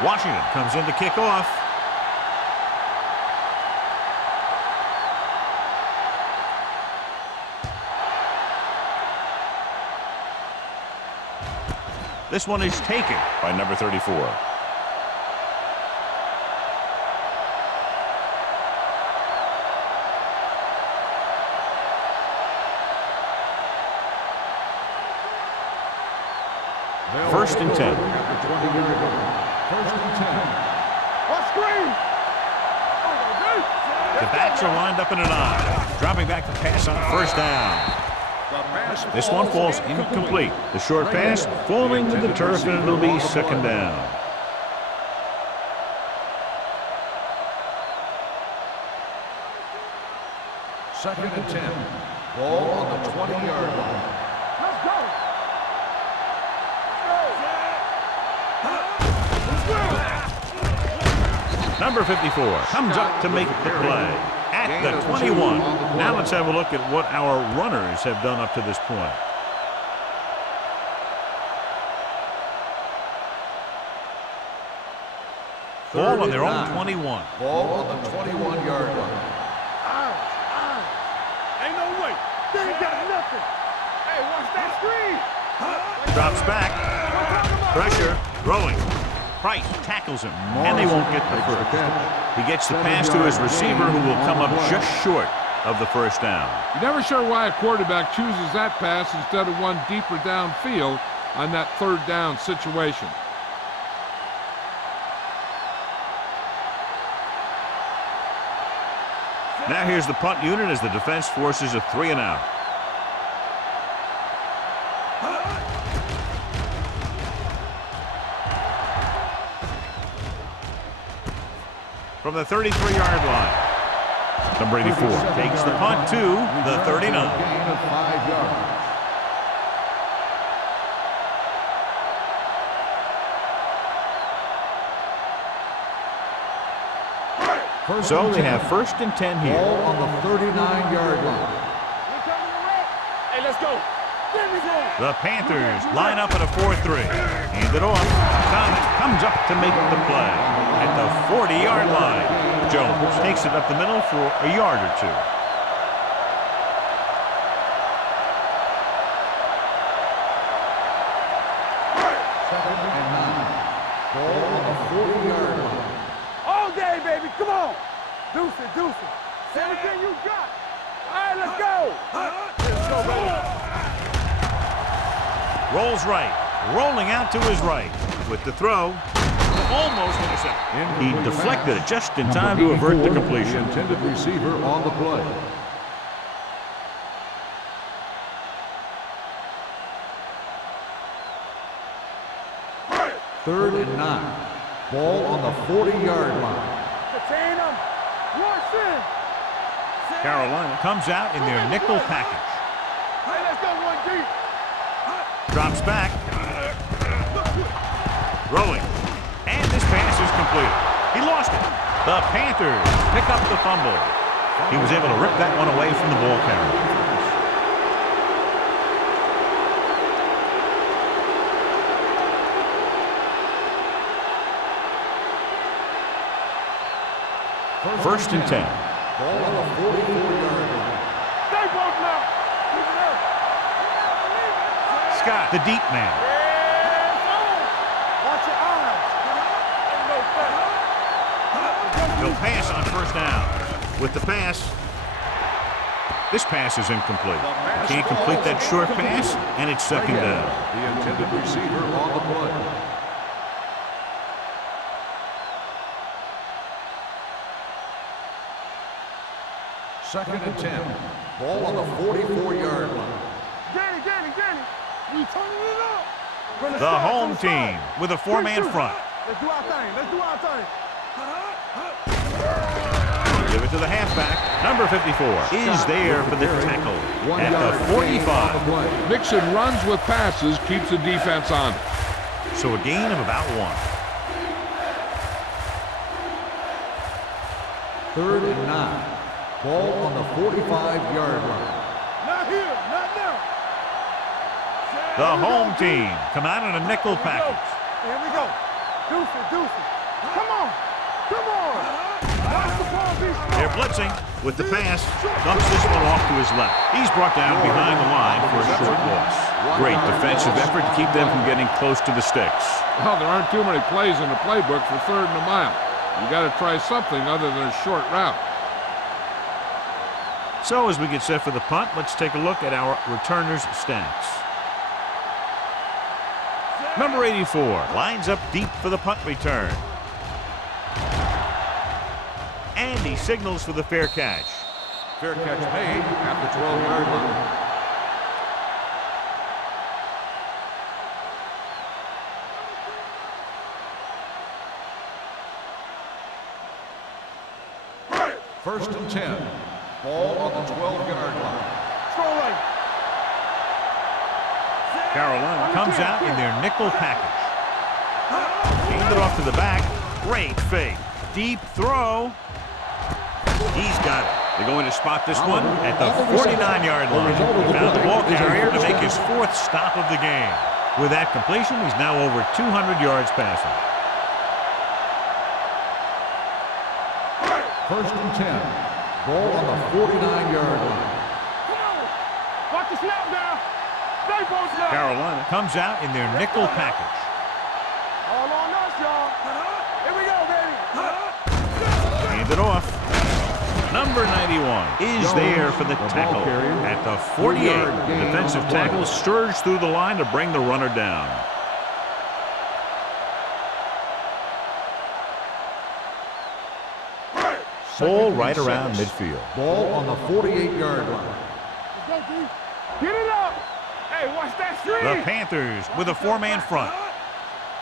Washington comes in to kick off. This one is taken by number 34. First and 10. First and 10. What screen? The backs are lined up in an I. Dropping back to pass on first down. This one falls incomplete. The short pass falling to the turf, and it'll be second down. Second and 10. Ball on the 20-yard line. Let's go. Number 54 comes up to make the play at the 21. Now let's have a look at what our runners have done up to this point. Ball on their own 21. Ball on the 21-yard line. Ain't no way. They ain't got nothing. Hey, watch that screen. Drops back. Pressure. Throwing. Price tackles him, and they won't get the first. He gets the pass to his receiver, who will come up just short of the first down. You're never sure why a quarterback chooses that pass instead of one deeper downfield on that third down situation. Now here's the punt unit as the defense forces a 3-and-out. From the 33-yard line, number 84 takes the punt to the 39. Gain of 5 yards. So they have first and 10 here. Ball on the 39-yard line. Hey, let's go. The Panthers line up at a 4-3. Hand it off. Thomas comes up to make the play at the 40-yard line. Jones takes it up the middle for a yard or two. Second and 9. Ball on the 40-yard line. All day, baby. Come on. Deuce it, deuce it. Say everything you got. All right, let's go. Let's go, baby. Rolls right. Rolling out to his right. With the throw. Almost intercepted. He deflected it just in time to avert the completion. The intended receiver on the play. Third and 9. Ball on the 40-yard line. Contain them. Rush in. Carolina comes out in their nickel package. Hey, let's go, 1 deep. Drops back. Throwing. And this pass is completed. He lost it. The Panthers pick up the fumble. He was able to rip that one away from the ball carrier. First and 10. Ball on the 44-yard line. Stay both now. Keep it up. Scott, the deep man. Watch your eyes. Ain't no thing. He'll pass on first down. With the pass, this pass is incomplete. Can't complete that short pass, and it's second down. The intended receiver on the play. Second and 10. Ball on the 44-yard line. Danny. We turning it up. From The start, home from the start. team with a four-man front. Let's do our thing. Give it to the halfback. Number 54 is there for the tackle at the 45. Mixon runs with passes, keeps the defense on. So a gain of about 1. Third and 9. Ball on the 45-yard line. Not here. Not now. The home team come out in a nickel package. Here we go. Deuce it. Come on. Watch the ball be smart. They're blitzing with the pass. Dumps this one off to his left. He's brought down behind the line for a short loss. Great defensive effort to keep them from getting close to the sticks. Well, there aren't too many plays in the playbook for third and a mile. You got to try something other than a short route. So as we get set for the punt, let's take a look at our returners' stats. Number 84 lines up deep for the punt return. And he signals for the fair catch. Fair catch made at the 12-yard line. First and 10. Ball on the 12-yard line. Throw right. Carolina comes out in their nickel package. Hand it off to the back. Great fake. Deep throw. He's got it. They're going to spot this one at the 49-yard line. He found the ball carrier to make his 4th stop of the game. With that completion, he's now over 200 yards passing. First and 10. Ball on the 49-yard line. Come on. Watch the snap now. Stay both now. Carolina comes out in their nickel package. All on us, y'all. Here we go, baby. Hand it off. Number 91 is there for the tackle at the 48. The defensive tackle surged through the line to bring the runner down. Ball right around midfield. Ball on the 48-yard line. Let's go, D. Get it up. Hey, watch that street. The Panthers with a 4-man front.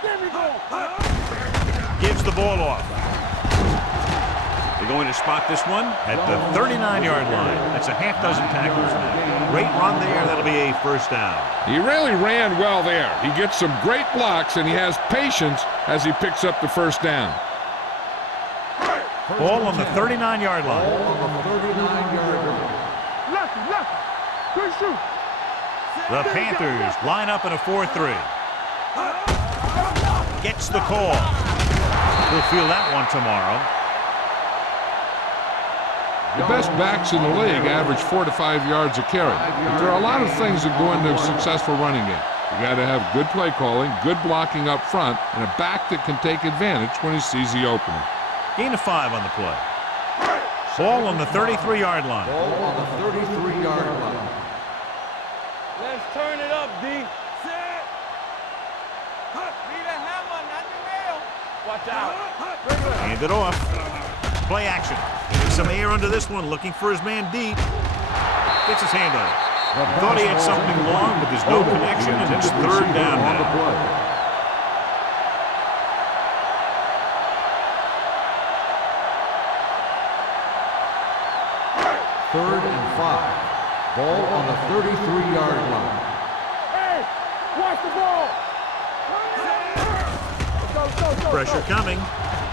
There we go. Gives the ball off. They're going to spot this one at the 39-yard line. That's a half dozen tackles now. Great run there. That'll be a first down. He really ran well there. He gets some great blocks, and he has patience as he picks up the first down. Ball on the 39-yard line. Ball on the 39-yard line. Lucky. Good shoot. The Panthers line up in a 4-3. Gets the call. We'll feel that one tomorrow. The best backs in the league average 4 to 5 yards a carry. But there are a lot of things that go into a successful running game. You got to have good play calling, good blocking up front, and a back that can take advantage when he sees the opening. Gain of 5 on the play. Ball on the 33-yard line. Ball on the 33-yard line. Let's turn it up, D. Set. Need a hammer, not the nail. Watch out. Hand it off. Play action. Getting some air under this one, looking for his man deep. Gets his hand on it. Thought he had something long, but there's no connection, and it's third down on the now. play. Third and 5. Ball on the 33-yard line. Hey, watch the ball. Go. Pressure coming.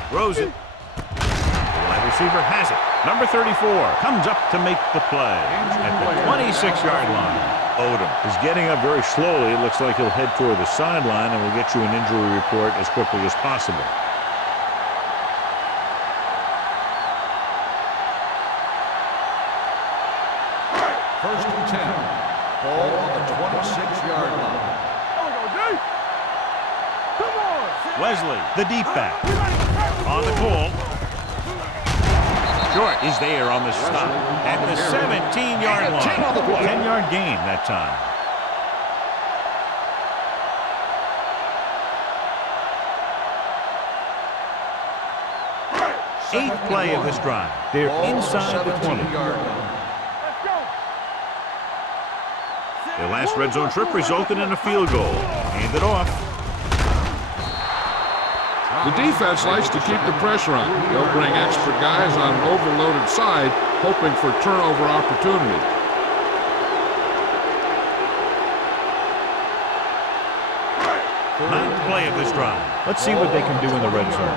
Throws it. The wide receiver has it. Number 34 comes up to make the play at the 26-yard line. Odom is getting up very slowly. It looks like he'll head toward the sideline, and we'll get you an injury report as quickly as possible. First and 10. Ball on the 26-yard line. There we go, D. Come on. Wesley, the deep back. On the call. Short is there on the stop. At the 17-yard line. 10-yard gain that time. Eighth play of this drive. They're inside the 20. Let's go. Their last red zone trip resulted in a field goal. Hand it off. The defense likes to keep the pressure on. They'll bring extra guys on an overloaded side, hoping for turnover opportunity. Ninth play of this drive. Let's see what they can do in the red zone.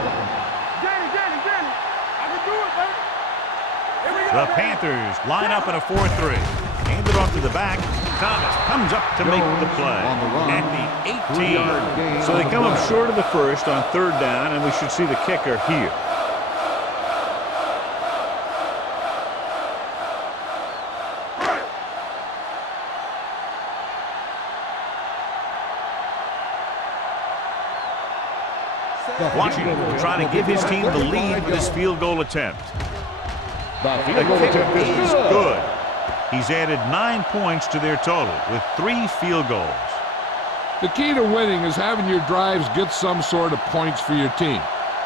Danny. I can do it, baby. Here we go. The Panthers line up in a 4-3. Hand it off to the back. Thomas comes up to make the play at the 18. So they come up short of the first on third down, and we should see the kicker here. Washington trying to give his team the lead with this field goal attempt. The kick is good. He's added 9 points to their total with 3 field goals. The key to winning is having your drives get some sort of points for your team.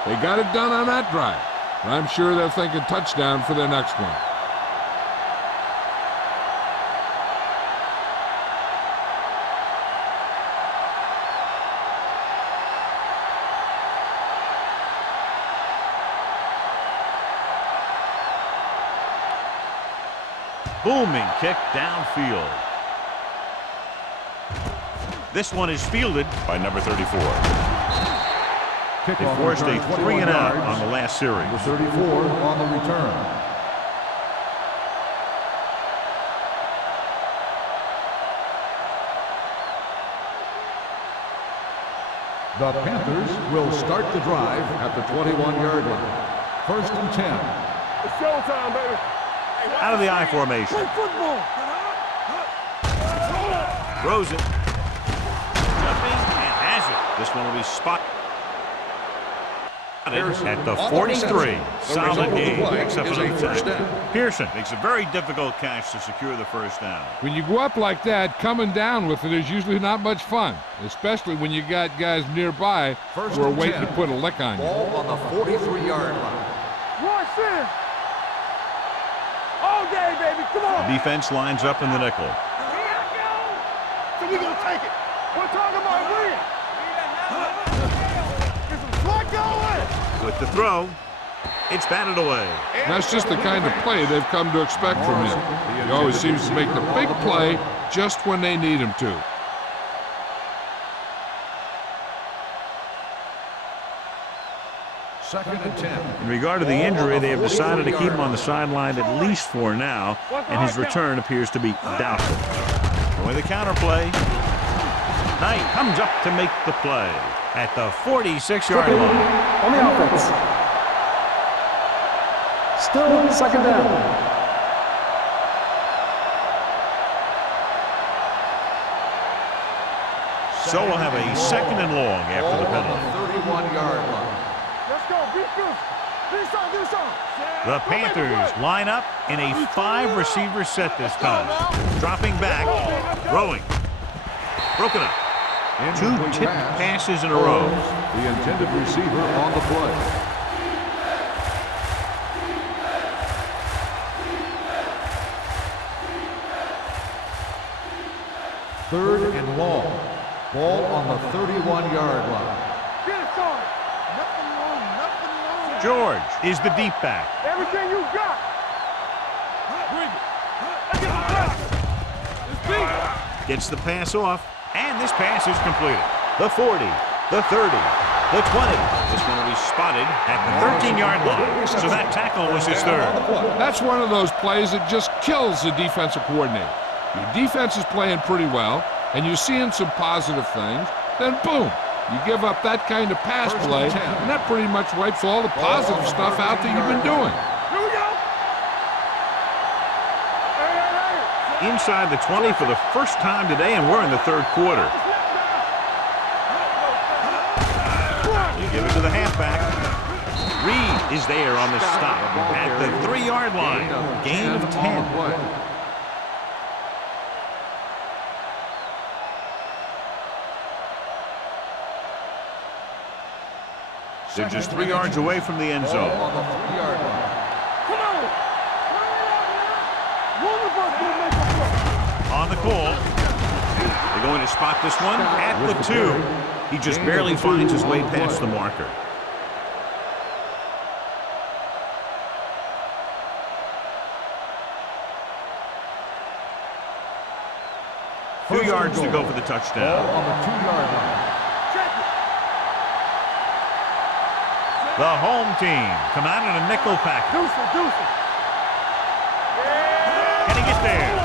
They got it done on that drive. And I'm sure they're thinking touchdown for their next one. Booming kick downfield. This one is fielded by number 34. They forced a 3-and-out on the last series. The 34 on the return. The Panthers will start the drive at the 21-yard line. First and 10. It's showtime, baby. Out of the I formation. Play football. Throws it. Jumping and has it. This one will be spotted at the 43. Solid game, except for the first down. Pearson makes a very difficult catch to secure the first down. When you go up like that, coming down with it is usually not much fun, especially when you got guys nearby who are waiting to put a lick on you. Ball on the 43-yard line. Watch this. All day, baby. Come on. The defense lines up in the nickel. So we gonna take it. We're talking about win. Get some slot going. With the throw, it's batted away. And that's just the kind of play they've come to expect from him. He always seems to make the big play just when they need him to. Second and 10. In regard to the injury, they have decided to keep him on the sideline at least for now, and his return appears to be doubtful. Going the counter play. Knight comes up to make the play at the 46-yard line. On the offense. Still second down. So we'll have a second and long after the penalty. 31-yard line. Let's go. Be good. Do something. The Panthers line up in a 5-receiver set this time. Dropping back, throwing. Broken up. 2 tipped passes in a row. The intended receiver on the play. Third and long. Ball on the 31-yard line. Get it started. Nothing wrong. George is the deep back. Everything you got. Bring it. Let's get the pressure. It's beat. Gets the pass off, and this pass is completed. The 40, the 30, the 20. This one will be spotted at the 13-yard line. So that tackle was his third. That's one of those plays that just kills the defensive coordinator. Your defense is playing pretty well, and you're seeing some positive things, then boom, you give up that kind of pass play, and that pretty much wipes all the positive stuff out that you've been doing. Here we go. Hey. inside the 20 for the first time today, and we're in the third quarter. You give it to the halfback. Reed is there on the stop at the 3-yard line. Gain of 10. They're just 3 yards away from the end zone. On the 3-yard line. Come on! One of us will make a play. On the call. They're going to spot this one at the 2. He just barely finds his way past the marker. 2 yards to go for the touchdown. On the 2-yard line. The home team come out in a nickel package. Deuce it. Can he get there?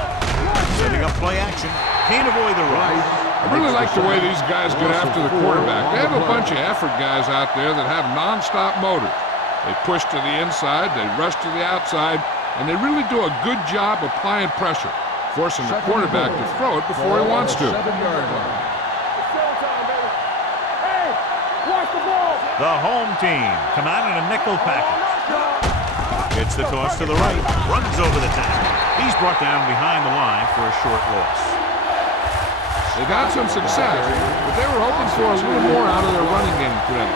Setting up play action. Can't avoid the run. I really like the way these guys get after the quarterback. They have a bunch of effort guys out there that have non-stop motors. They push to the inside, they rush to the outside, and they really do a good job applying pressure, forcing the quarterback to throw it before he wants to. 7-yard line. It's showtime, baby. Hey, watch the ball. The home team come out in a nickel package. Gets the toss to the right. Runs over the tackle. He's brought down behind the line for a short loss. They got some success, but they were hoping for a little more out of their running game today.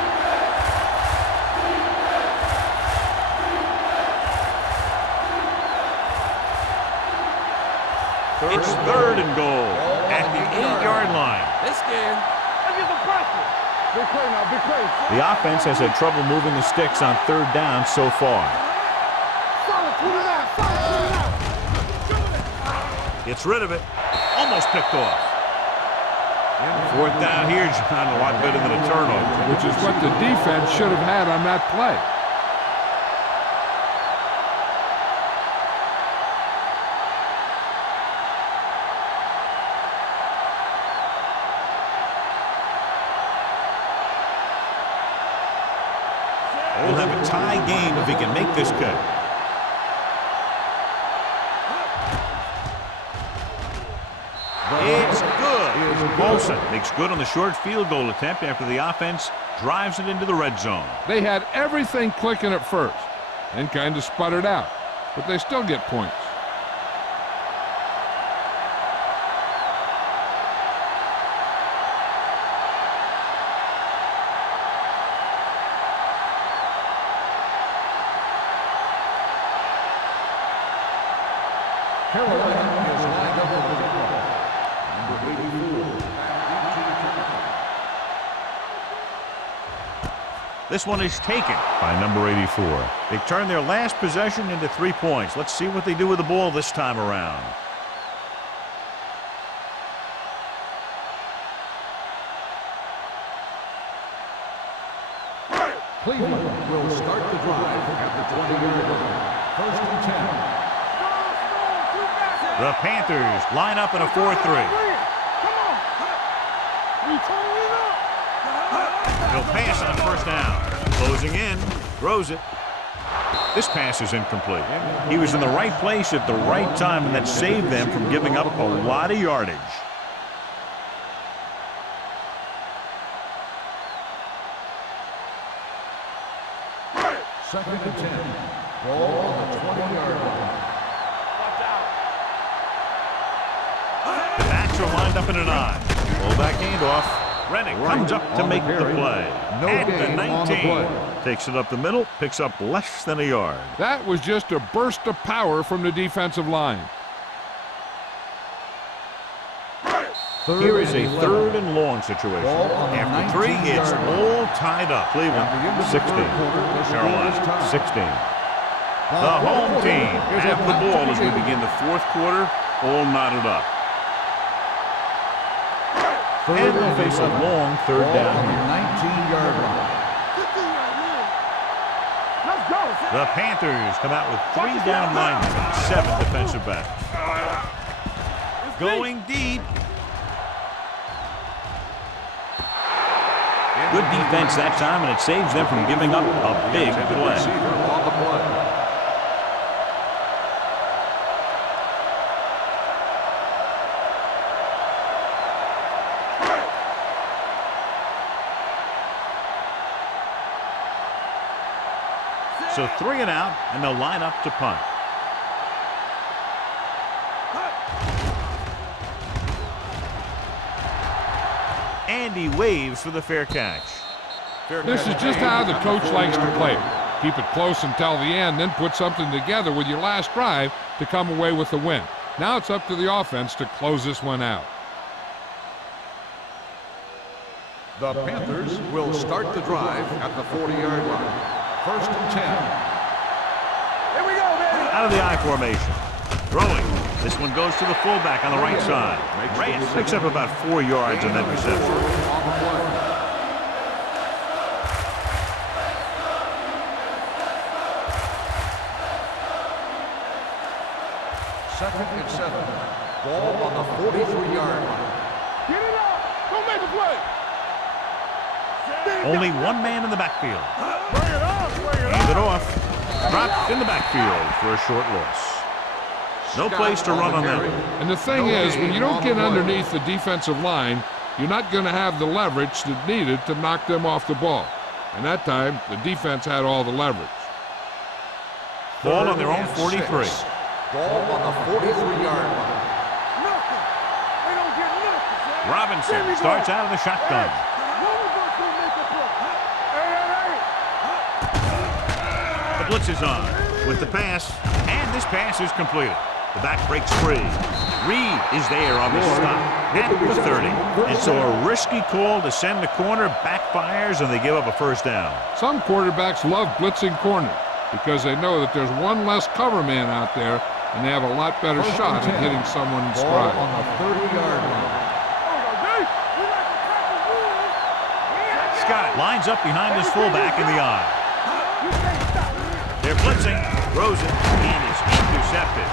It's 3rd and goal at the 8-yard line. Let's get some pressure. Big play now, big play. The offense has had trouble moving the sticks on 3rd down so far. Solid, put it out. Gets rid of it. Almost picked off. 4th down here, John, a lot better than a turnover. Which is what the defense should have had on that play. We'll have a tie game if he can make this cut. It's good. Bolson makes good on the short field goal attempt after the offense drives it into the red zone. They had everything clicking at first and kind of sputtered out, but they still get points. Carolina is lined up for the kick. Number 84. This one is taken by number 84. They turn their last possession into 3 points. Let's see what they do with the ball this time around. Cleveland will start the drive at the 20-yard line. 1st and 10. The Panthers line up in a 4-3. Come on. We turn it up. He'll pass on 1st down. Closing in. Throws it. This pass is incomplete. He was in the right place at the right time, and that saved them from giving up a lot of yardage. Second and 10. Ball on the 20-yard line. The backs are lined up in an I. Fullback handoff. Rennick comes up to make the play. At the 19. Takes it up the middle, picks up less than a yard. That was just a burst of power from the defensive line. Here is a 3rd and long situation. After 3, it's all tied up. Cleveland 16. Carolina 16. The home team have the ball as we begin the 4th quarter, all knotted up. And they'll face a long 3rd down On the here. 19-yard line. Let's go. The Panthers come out with 3 down linemen and 7 defensive backs. Going deep. Good defense that time, and it saves them from giving up a big play. On the play. So 3 and out, and they'll line up to punt. And he waves for the fair catch. This is just how the coach likes to play it. Keep it close until the end, then put something together with your last drive to come away with the win. Now it's up to the offense to close this one out. The Panthers will start the drive at the 40-yard line. First and 10. Here we go, baby. Out of the I formation. Throwing. This one goes to the fullback on the right side. Reyes picks up about 4 yards on that reception. On the play. Second and 7. Ball on the 43-yard line. Get it out. Don't make a play. Only one man in the backfield. Bring it on. Bring it Hand it on. off. Dropped in the backfield for a short loss. No place to run on that one. And the thing is, when you don't get underneath the defensive line, you're not going to have the leverage that's needed to knock them off the ball. And that time, the defense had all the leverage. Ball on their own 43. Ball on the 43-yard line. Nothing. They don't get nothing. Robinson starts out of the shotgun. No one's going to make a play. Hey, hey, hey. The blitz is on with the pass, and this pass is completed. The back breaks free. Reed is there on the stop at the 30. And so a risky call to send the corner backfires, and they give up a first down. Some quarterbacks love blitzing corners because they know that there's one less cover man out there, and they have a lot better shot at hitting someone in Ball stride. on the 30-yard line. Scott lines up behind his fullback in the eye. They're blitzing. Throws it, and is intercepted.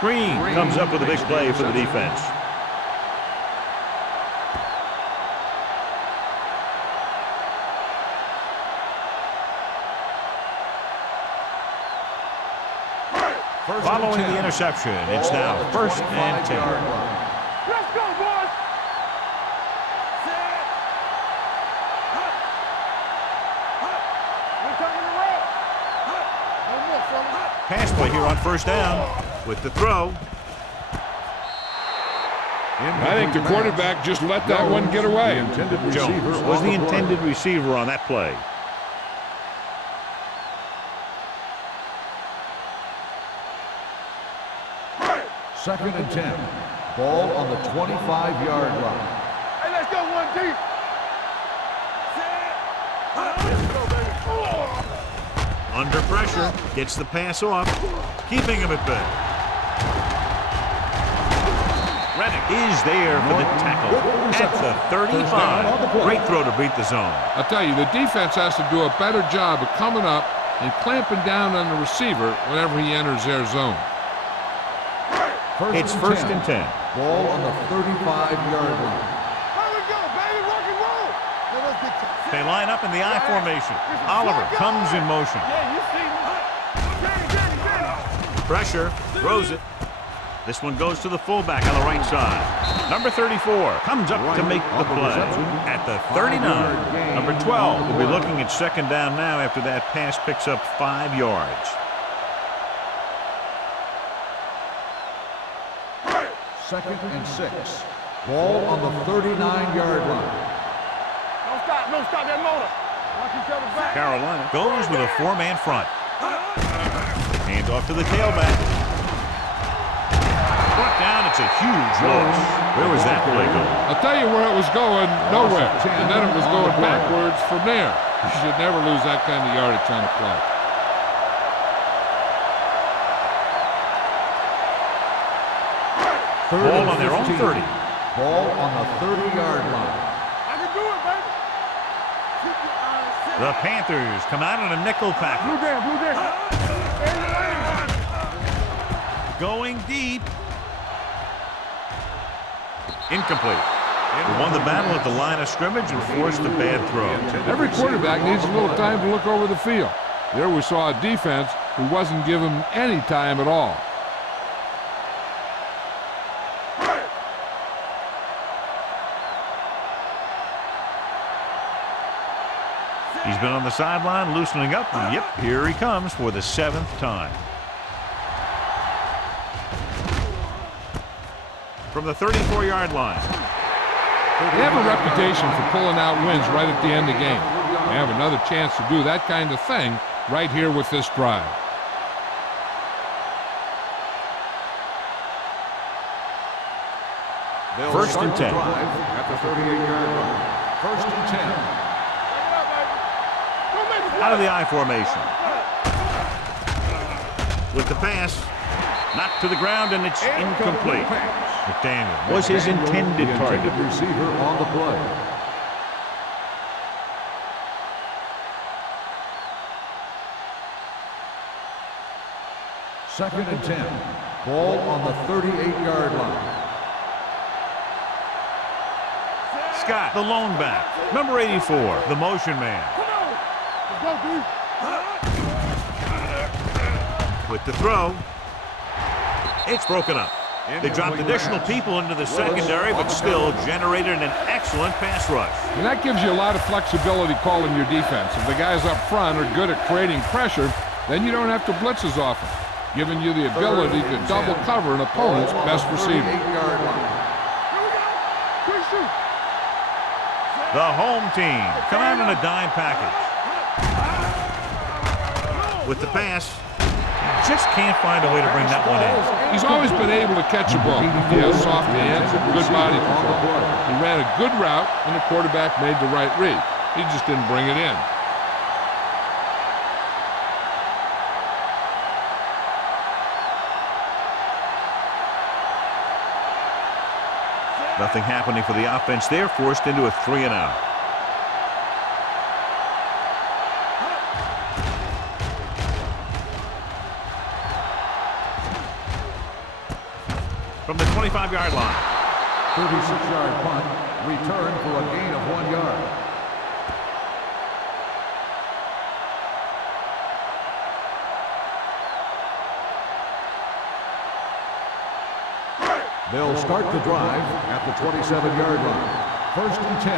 Green comes up with a big play for the defense. Following the interception, it's now first and 10. Let's go, boys. Pass play here on first down with the throw. I think the quarterback just let that one get away. Jones was the intended receiver on that play. Second and 10. Ball on the 25-yard line. Hey, let's go one deep. Under pressure, gets the pass off, keeping him at bay. Reddick is there for the tackle at the 35. Great throw to beat the zone. I'll tell you, the defense has to do a better job of coming up and clamping down on the receiver whenever he enters their zone. It's first and 10. Ball on the 35-yard line. Here we go, baby. Rock and roll. Now let's get to They line up in the I formation. Oliver comes in motion. Yeah, you see me. Get it. Pressure, throws it. This one goes to the fullback on the right side. Number 34 comes up to make the play at the 39. Number 12 will be looking at second down now after that pass picks up 5 yards. Second and 6. Ball on the 39-yard line. Don't stop that motor. Watch each other back. Carolina goes with a 4-man front. Hands off to the tailback. Brought down, it's a huge loss. Where was that play going? I'll tell you where it was going, nowhere. And then it was going backwards from there. You should never lose that kind of yardage on a play. Ball on their own 30. Ball on the 30-yard line. I can do it, baby. The Panthers come out in a nickel package. Blue down. Going deep. Incomplete. They won the battle at the line of scrimmage and forced a bad throw. Every quarterback needs a little time to look over the field. There we saw a defense who wasn't given any time at all. He He's been on the sideline loosening up. Yep, here he comes for the 7th time. From the 34-yard line. They have a reputation for pulling out wins right at the end of the game. They have another chance to do that kind of thing right here with this drive. First and 10. At the 38-yard line. First and 10. Out of the I formation. With the pass, knocked to the ground, and it's incomplete. McDaniel was his intended target. Receiver on the play. Second and 10. Ball on the 38-yard line. Scott, the lone back. Number 84, the motion man. With the throw. It's broken up. They dropped additional people into the secondary, but still generated an excellent pass rush. And that gives you a lot of flexibility calling your defense. If the guys up front are good at creating pressure, then you don't have to blitz as often, giving you the ability to double cover an opponent's best receiver. The home team come out in a dime package. With the pass, just can't find a way to bring that one in. He's always been able to catch a ball. He has soft hands and good body control. He ran a good route, and the quarterback made the right read. He just didn't bring it in. Nothing happening for the offense there, forced into a 3-and-out. From the 25-yard line. 36-yard punt, return for a gain of 1 yard. They'll start the drive at the 27-yard line. First and 10.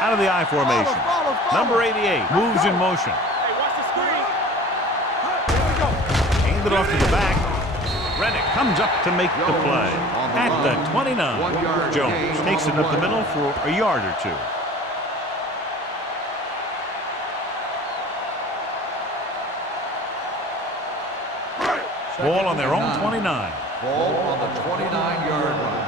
Out of the I formation. Number 88 moves in motion. Hand it off to the back. Reddick comes up to make the play. At the 29, Jones takes it up the middle for a yard or two. Ball on their own 29. Ball on the 29-yard line.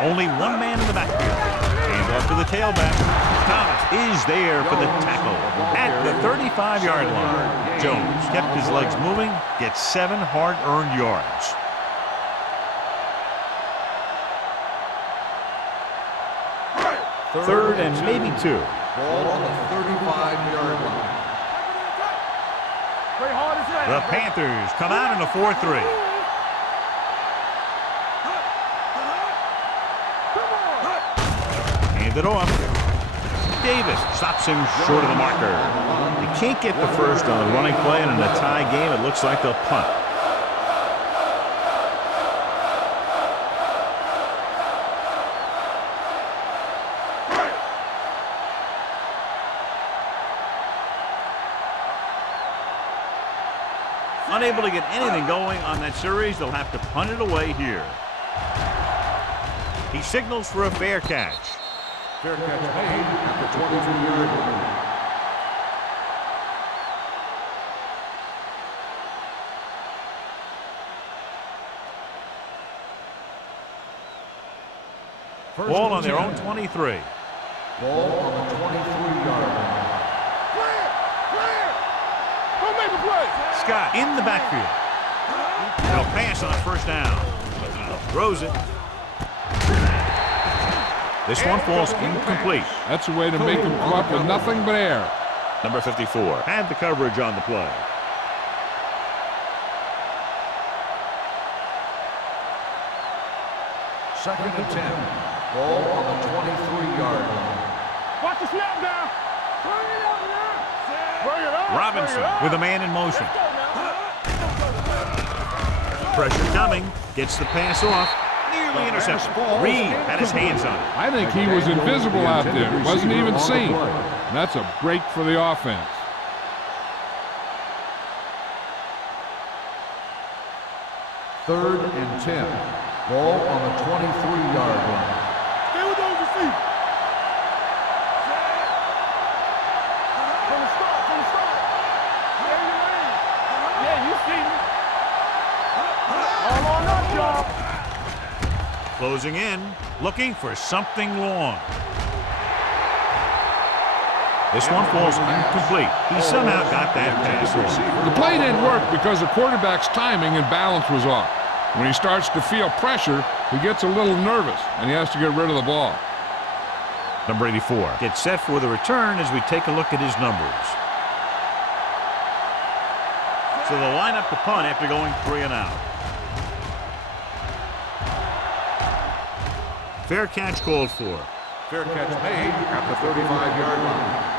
Only one man in the backfield. Hand off to the tailback. Thomas is there for the tackle. At the 35-yard line, Jones kept his legs moving, gets 7 hard-earned yards. Third and maybe 2. Ball on the 35-yard line. The Panthers come out in a 4-3. Hand it off. Davis stops him short of the marker. They can't get the first on the running play, and in a tie game, it looks like they'll punt. Unable to get anything going on that series, they'll have to punt it away here. He signals for a fair catch. Fair catch made at the 22-yard line. Ball on their own 23. Ball on the 23-yard line. Scott in the backfield. They'll pass on first down. Throws it. This one falls incomplete. That's a way to make him come up with nothing but air. Number 54 had the coverage on the play. Second and 10. Ball on the 23-yard line. Watch the snap down. Bring it up now. Bring it up. Robinson with a man in motion. Pressure coming. Gets the pass off. Nearly Finally intercepted. Reed had his hands on it. I think he was invisible out there. Wasn't even seen. And that's a break for the offense. Third and 10. Ball on the 23-yard line. Stay with those receivers. From the start. Yeah, you see me. All on us, y'all. Closing in, looking for something long. This one falls incomplete. He somehow got that pass off. The play didn't work because the quarterback's timing and balance was off. When he starts to feel pressure, he gets a little nervous, and he has to get rid of the ball. Number 84 gets set for the return as we take a look at his numbers. So they'll line up the punt after going 3 and out. Fair catch called for. Fair catch made at the 35-yard line.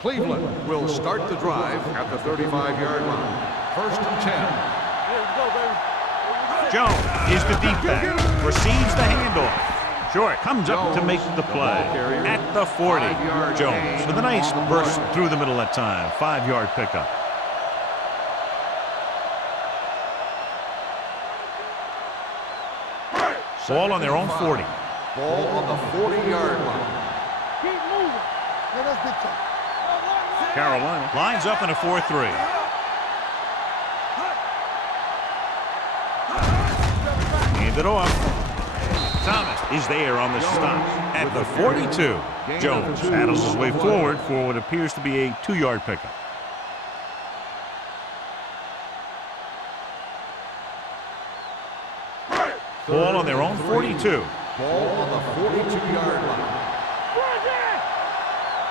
Cleveland will start the drive at the 35-yard line. First and 10. Here we go, baby. Jones is the deep back. Receives the handoff. Short comes up to make the play at the 40. Jones with a nice burst through the middle that time. 5-yard pickup. Ball on their own 40. Ball on the 40-yard line. Keep moving. Let us get you. Carolina lines up in a 4-3. Hand it off. Thomas is there on the stop at the 42. Jones paddles his way forward for what appears to be a 2-yard pickup. Ball on their own 42. Ball on the 42-yard line.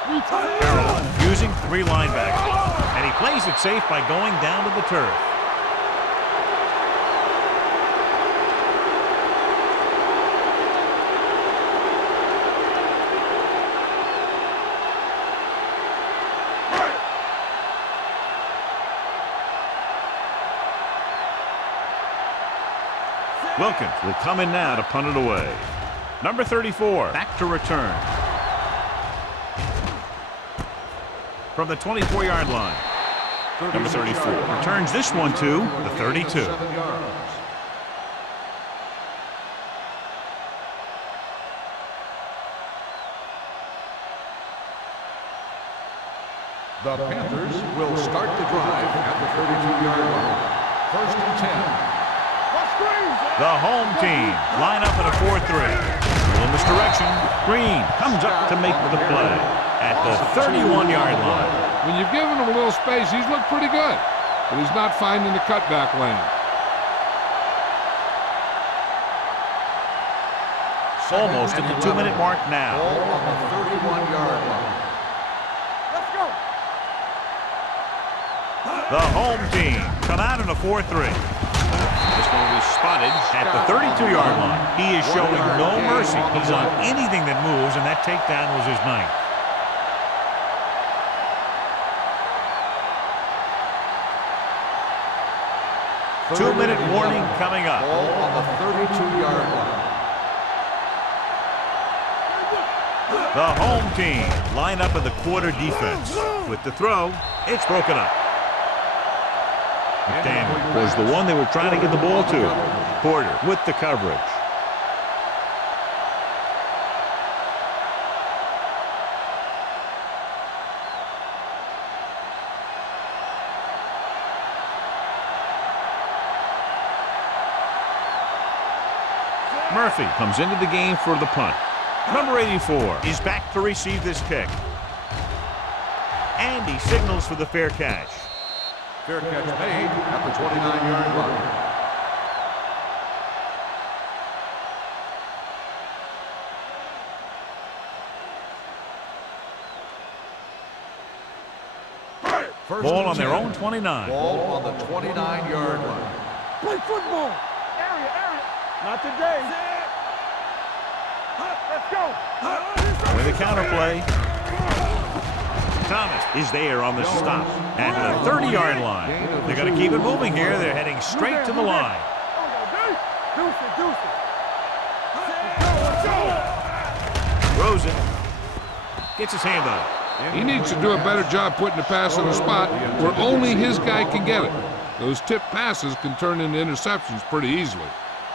Carolina using 3 linebackers, and he plays it safe by going down to the turf. Wilkins will come in now to punt it away. Number 34 back to return. From the 24-yard line. Number 34 returns this one to the 32. The Panthers will start the drive at the 32-yard line. First and 10. The home team line up in a 4-3. Little misdirection. Green comes up to make the play at the 31-yard line. When you've given him a little space, he's looked pretty good, but he's not finding the cutback lane. Almost at the 2-minute mark now. Ball on the 31-yard line. Let's go. The home team come out in a 4-3. This one was spotted at the 32-yard line. He is showing no mercy. He's on anything that moves, and that takedown was his 9th. Two-minute warning coming up. Ball on the 32-yard line. The home team line up in the quarter defense. With the throw, it's broken up. McDaniel was the one they were trying to get the ball to. Porter with the coverage. Murphy comes into the game for the punt. Number 84 is back to receive this kick. And he signals for the fair catch. Fair catch made at the 29-yard line. Ball on their own 29. Ball on the 29-yard line. Play football. Area. Not today. Let's go. With a counter play. Thomas is there on the stop at the 30-yard line. They're going to keep it moving here. They're heading straight to the line. Rosen gets his hand on it. He needs to do a better job putting the pass in a spot where only his guy can get it. Those tip passes can turn into interceptions pretty easily.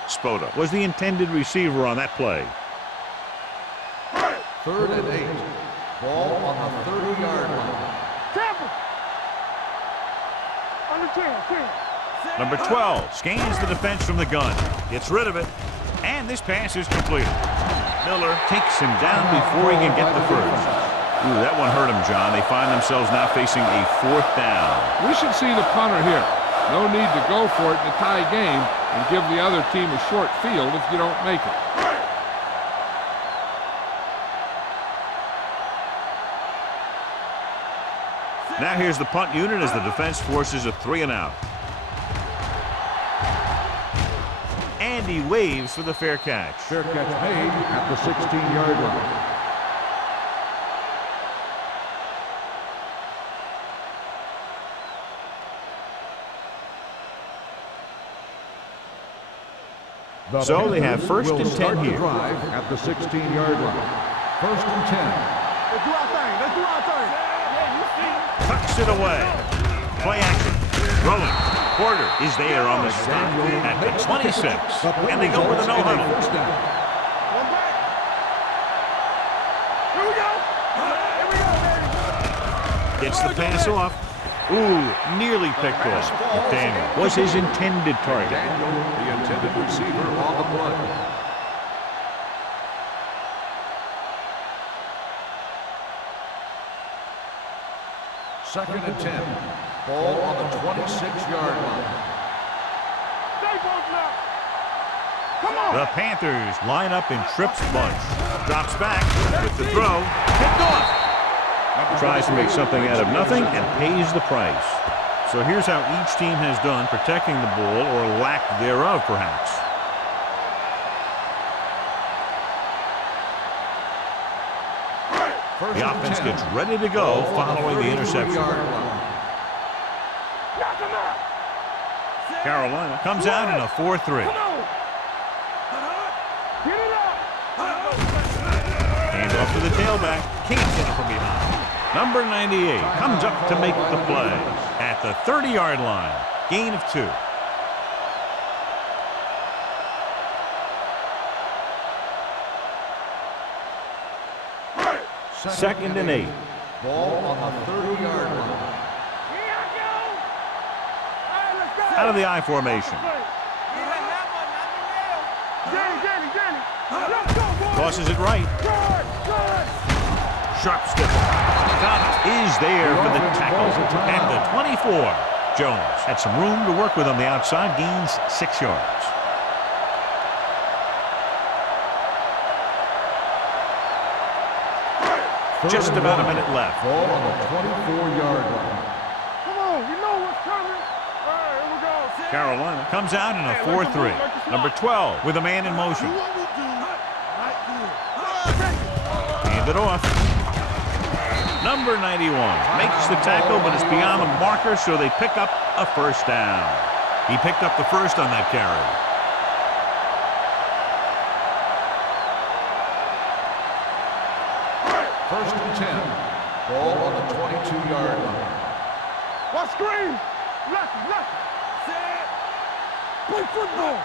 Spota was the intended receiver on that play. 3rd and 8. Ball on the 30-yard line. Number 12 scans the defense from the gun, gets rid of it, and this pass is completed. Miller takes him down before he can get the first. Ooh, that one hurt him, John. They find themselves now facing a 4th down. We should see the punter here. No need to go for it in a tie game and give the other team a short field if you don't make it. Now here's the punt unit as the defense forces a 3-and-out. And he waves for the fair catch. Fair catch made at the 16-yard line. So they have 1st and 10 here. Drive at the 16-yard line. 1st and 10. Let's do our thing. Let's do our thing. Yeah, you see. Tucks it away. Play action. Rolling. Porter is there on the stop at the 26. And they go with a no-huddle. One back. Here we go. Here we go, baby. Gets the pass off. Ooh, nearly picked off. McDaniel was his intended target. Daniel, the intended receiver on the play. Second and 10. Ball on the 26-yard line. Stay posted up. Come on. The Panthers line up in trips bunch. Drops back with the throw. Picked off. Tries to make something out of nothing and pays the price. So here's how each team has done protecting the ball, or lack thereof, perhaps. The offense gets ready to go following the interception. Carolina comes out in a 4-3. Hand off to the tailback. Can't get it from behind. Number 98 comes up to make the play at the 30-yard line. Gain of 2. Second and 8. Ball on the 30-yard line. Out of the I formation. Tosses it right. Sharp step. Thomas is there for the tackle at the 24. Jones had some room to work with on the outside. Gains 6 yards. Just about a minute left. Ball on the 24-yard line. Come on, you know what's coming. All right, here we go. Carolina comes out in a 4-3. Number 12 with a man in motion. Hand it off. Number 91 makes the tackle, but it's beyond the marker, so they pick up a first down. He picked up the first on that carry. First and 10. Ball on the 22-yard line. Watch screen. Left. Set. Play football.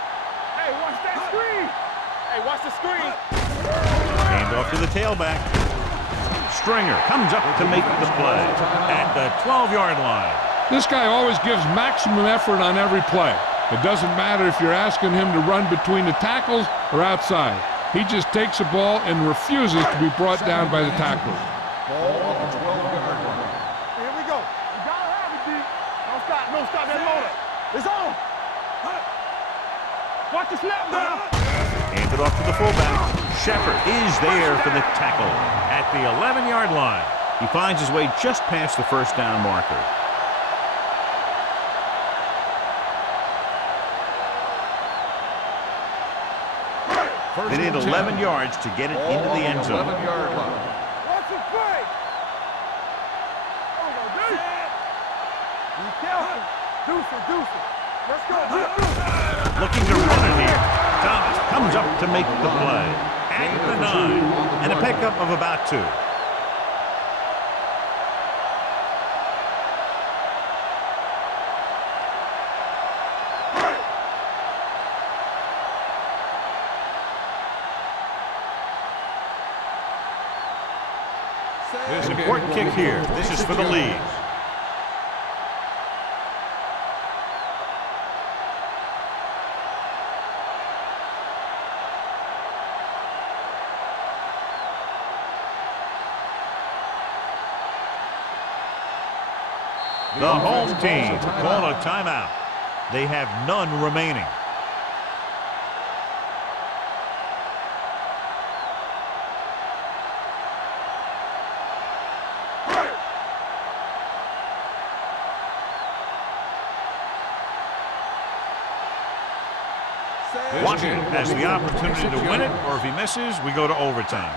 Hey, watch that screen. Hey, watch the screen. Hand off to the tailback. Stringer comes up to make the play at the 12-yard line. This guy always gives maximum effort on every play. It doesn't matter if you're asking him to run between the tackles or outside. He just takes the ball and refuses to be brought down by the tacklers. Ball on the 12-yard line. Here we go. You gotta have it, D. Don't stop that motor. It's on. Watch the snap down. Hand it off to the fullback. Shepard is there for the tackle at the 11-yard line. He finds his way just past the first down marker. They need 11 yards to get it into the end zone. 11-yard line. Watch the play. Deuce it, deuce it. Let's go. Looking to run it here. Thomas comes up to make the play. At the 9. And a pickup of about 2. There's an important kick here. This is for the lead. The home team call a timeout. They have none remaining. Washington has the opportunity to win it, or if he misses, we go to overtime.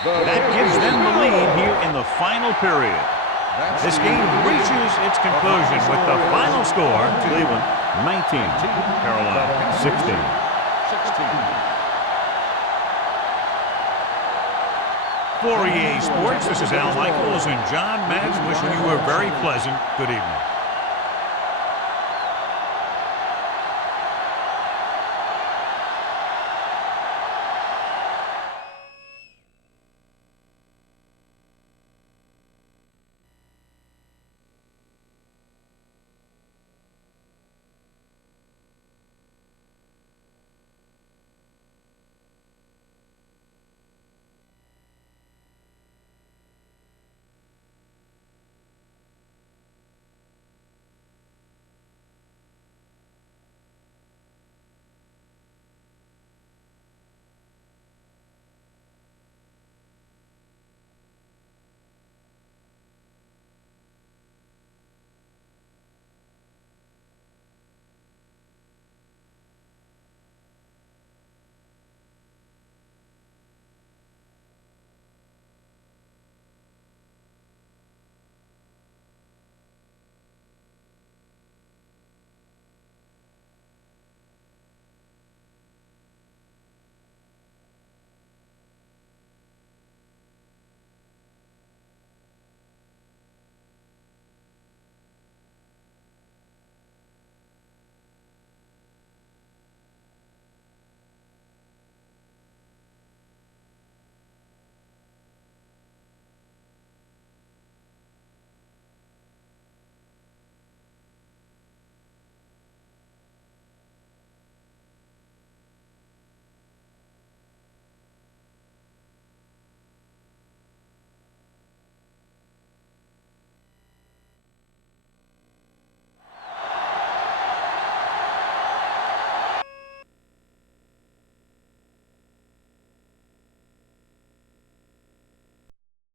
That gives them the lead here in the final period. This game reaches its conclusion with the final score, Cleveland 19, Carolina 16. For EA Sports, this is Al Michaels and John Madden wishing you a very pleasant good evening.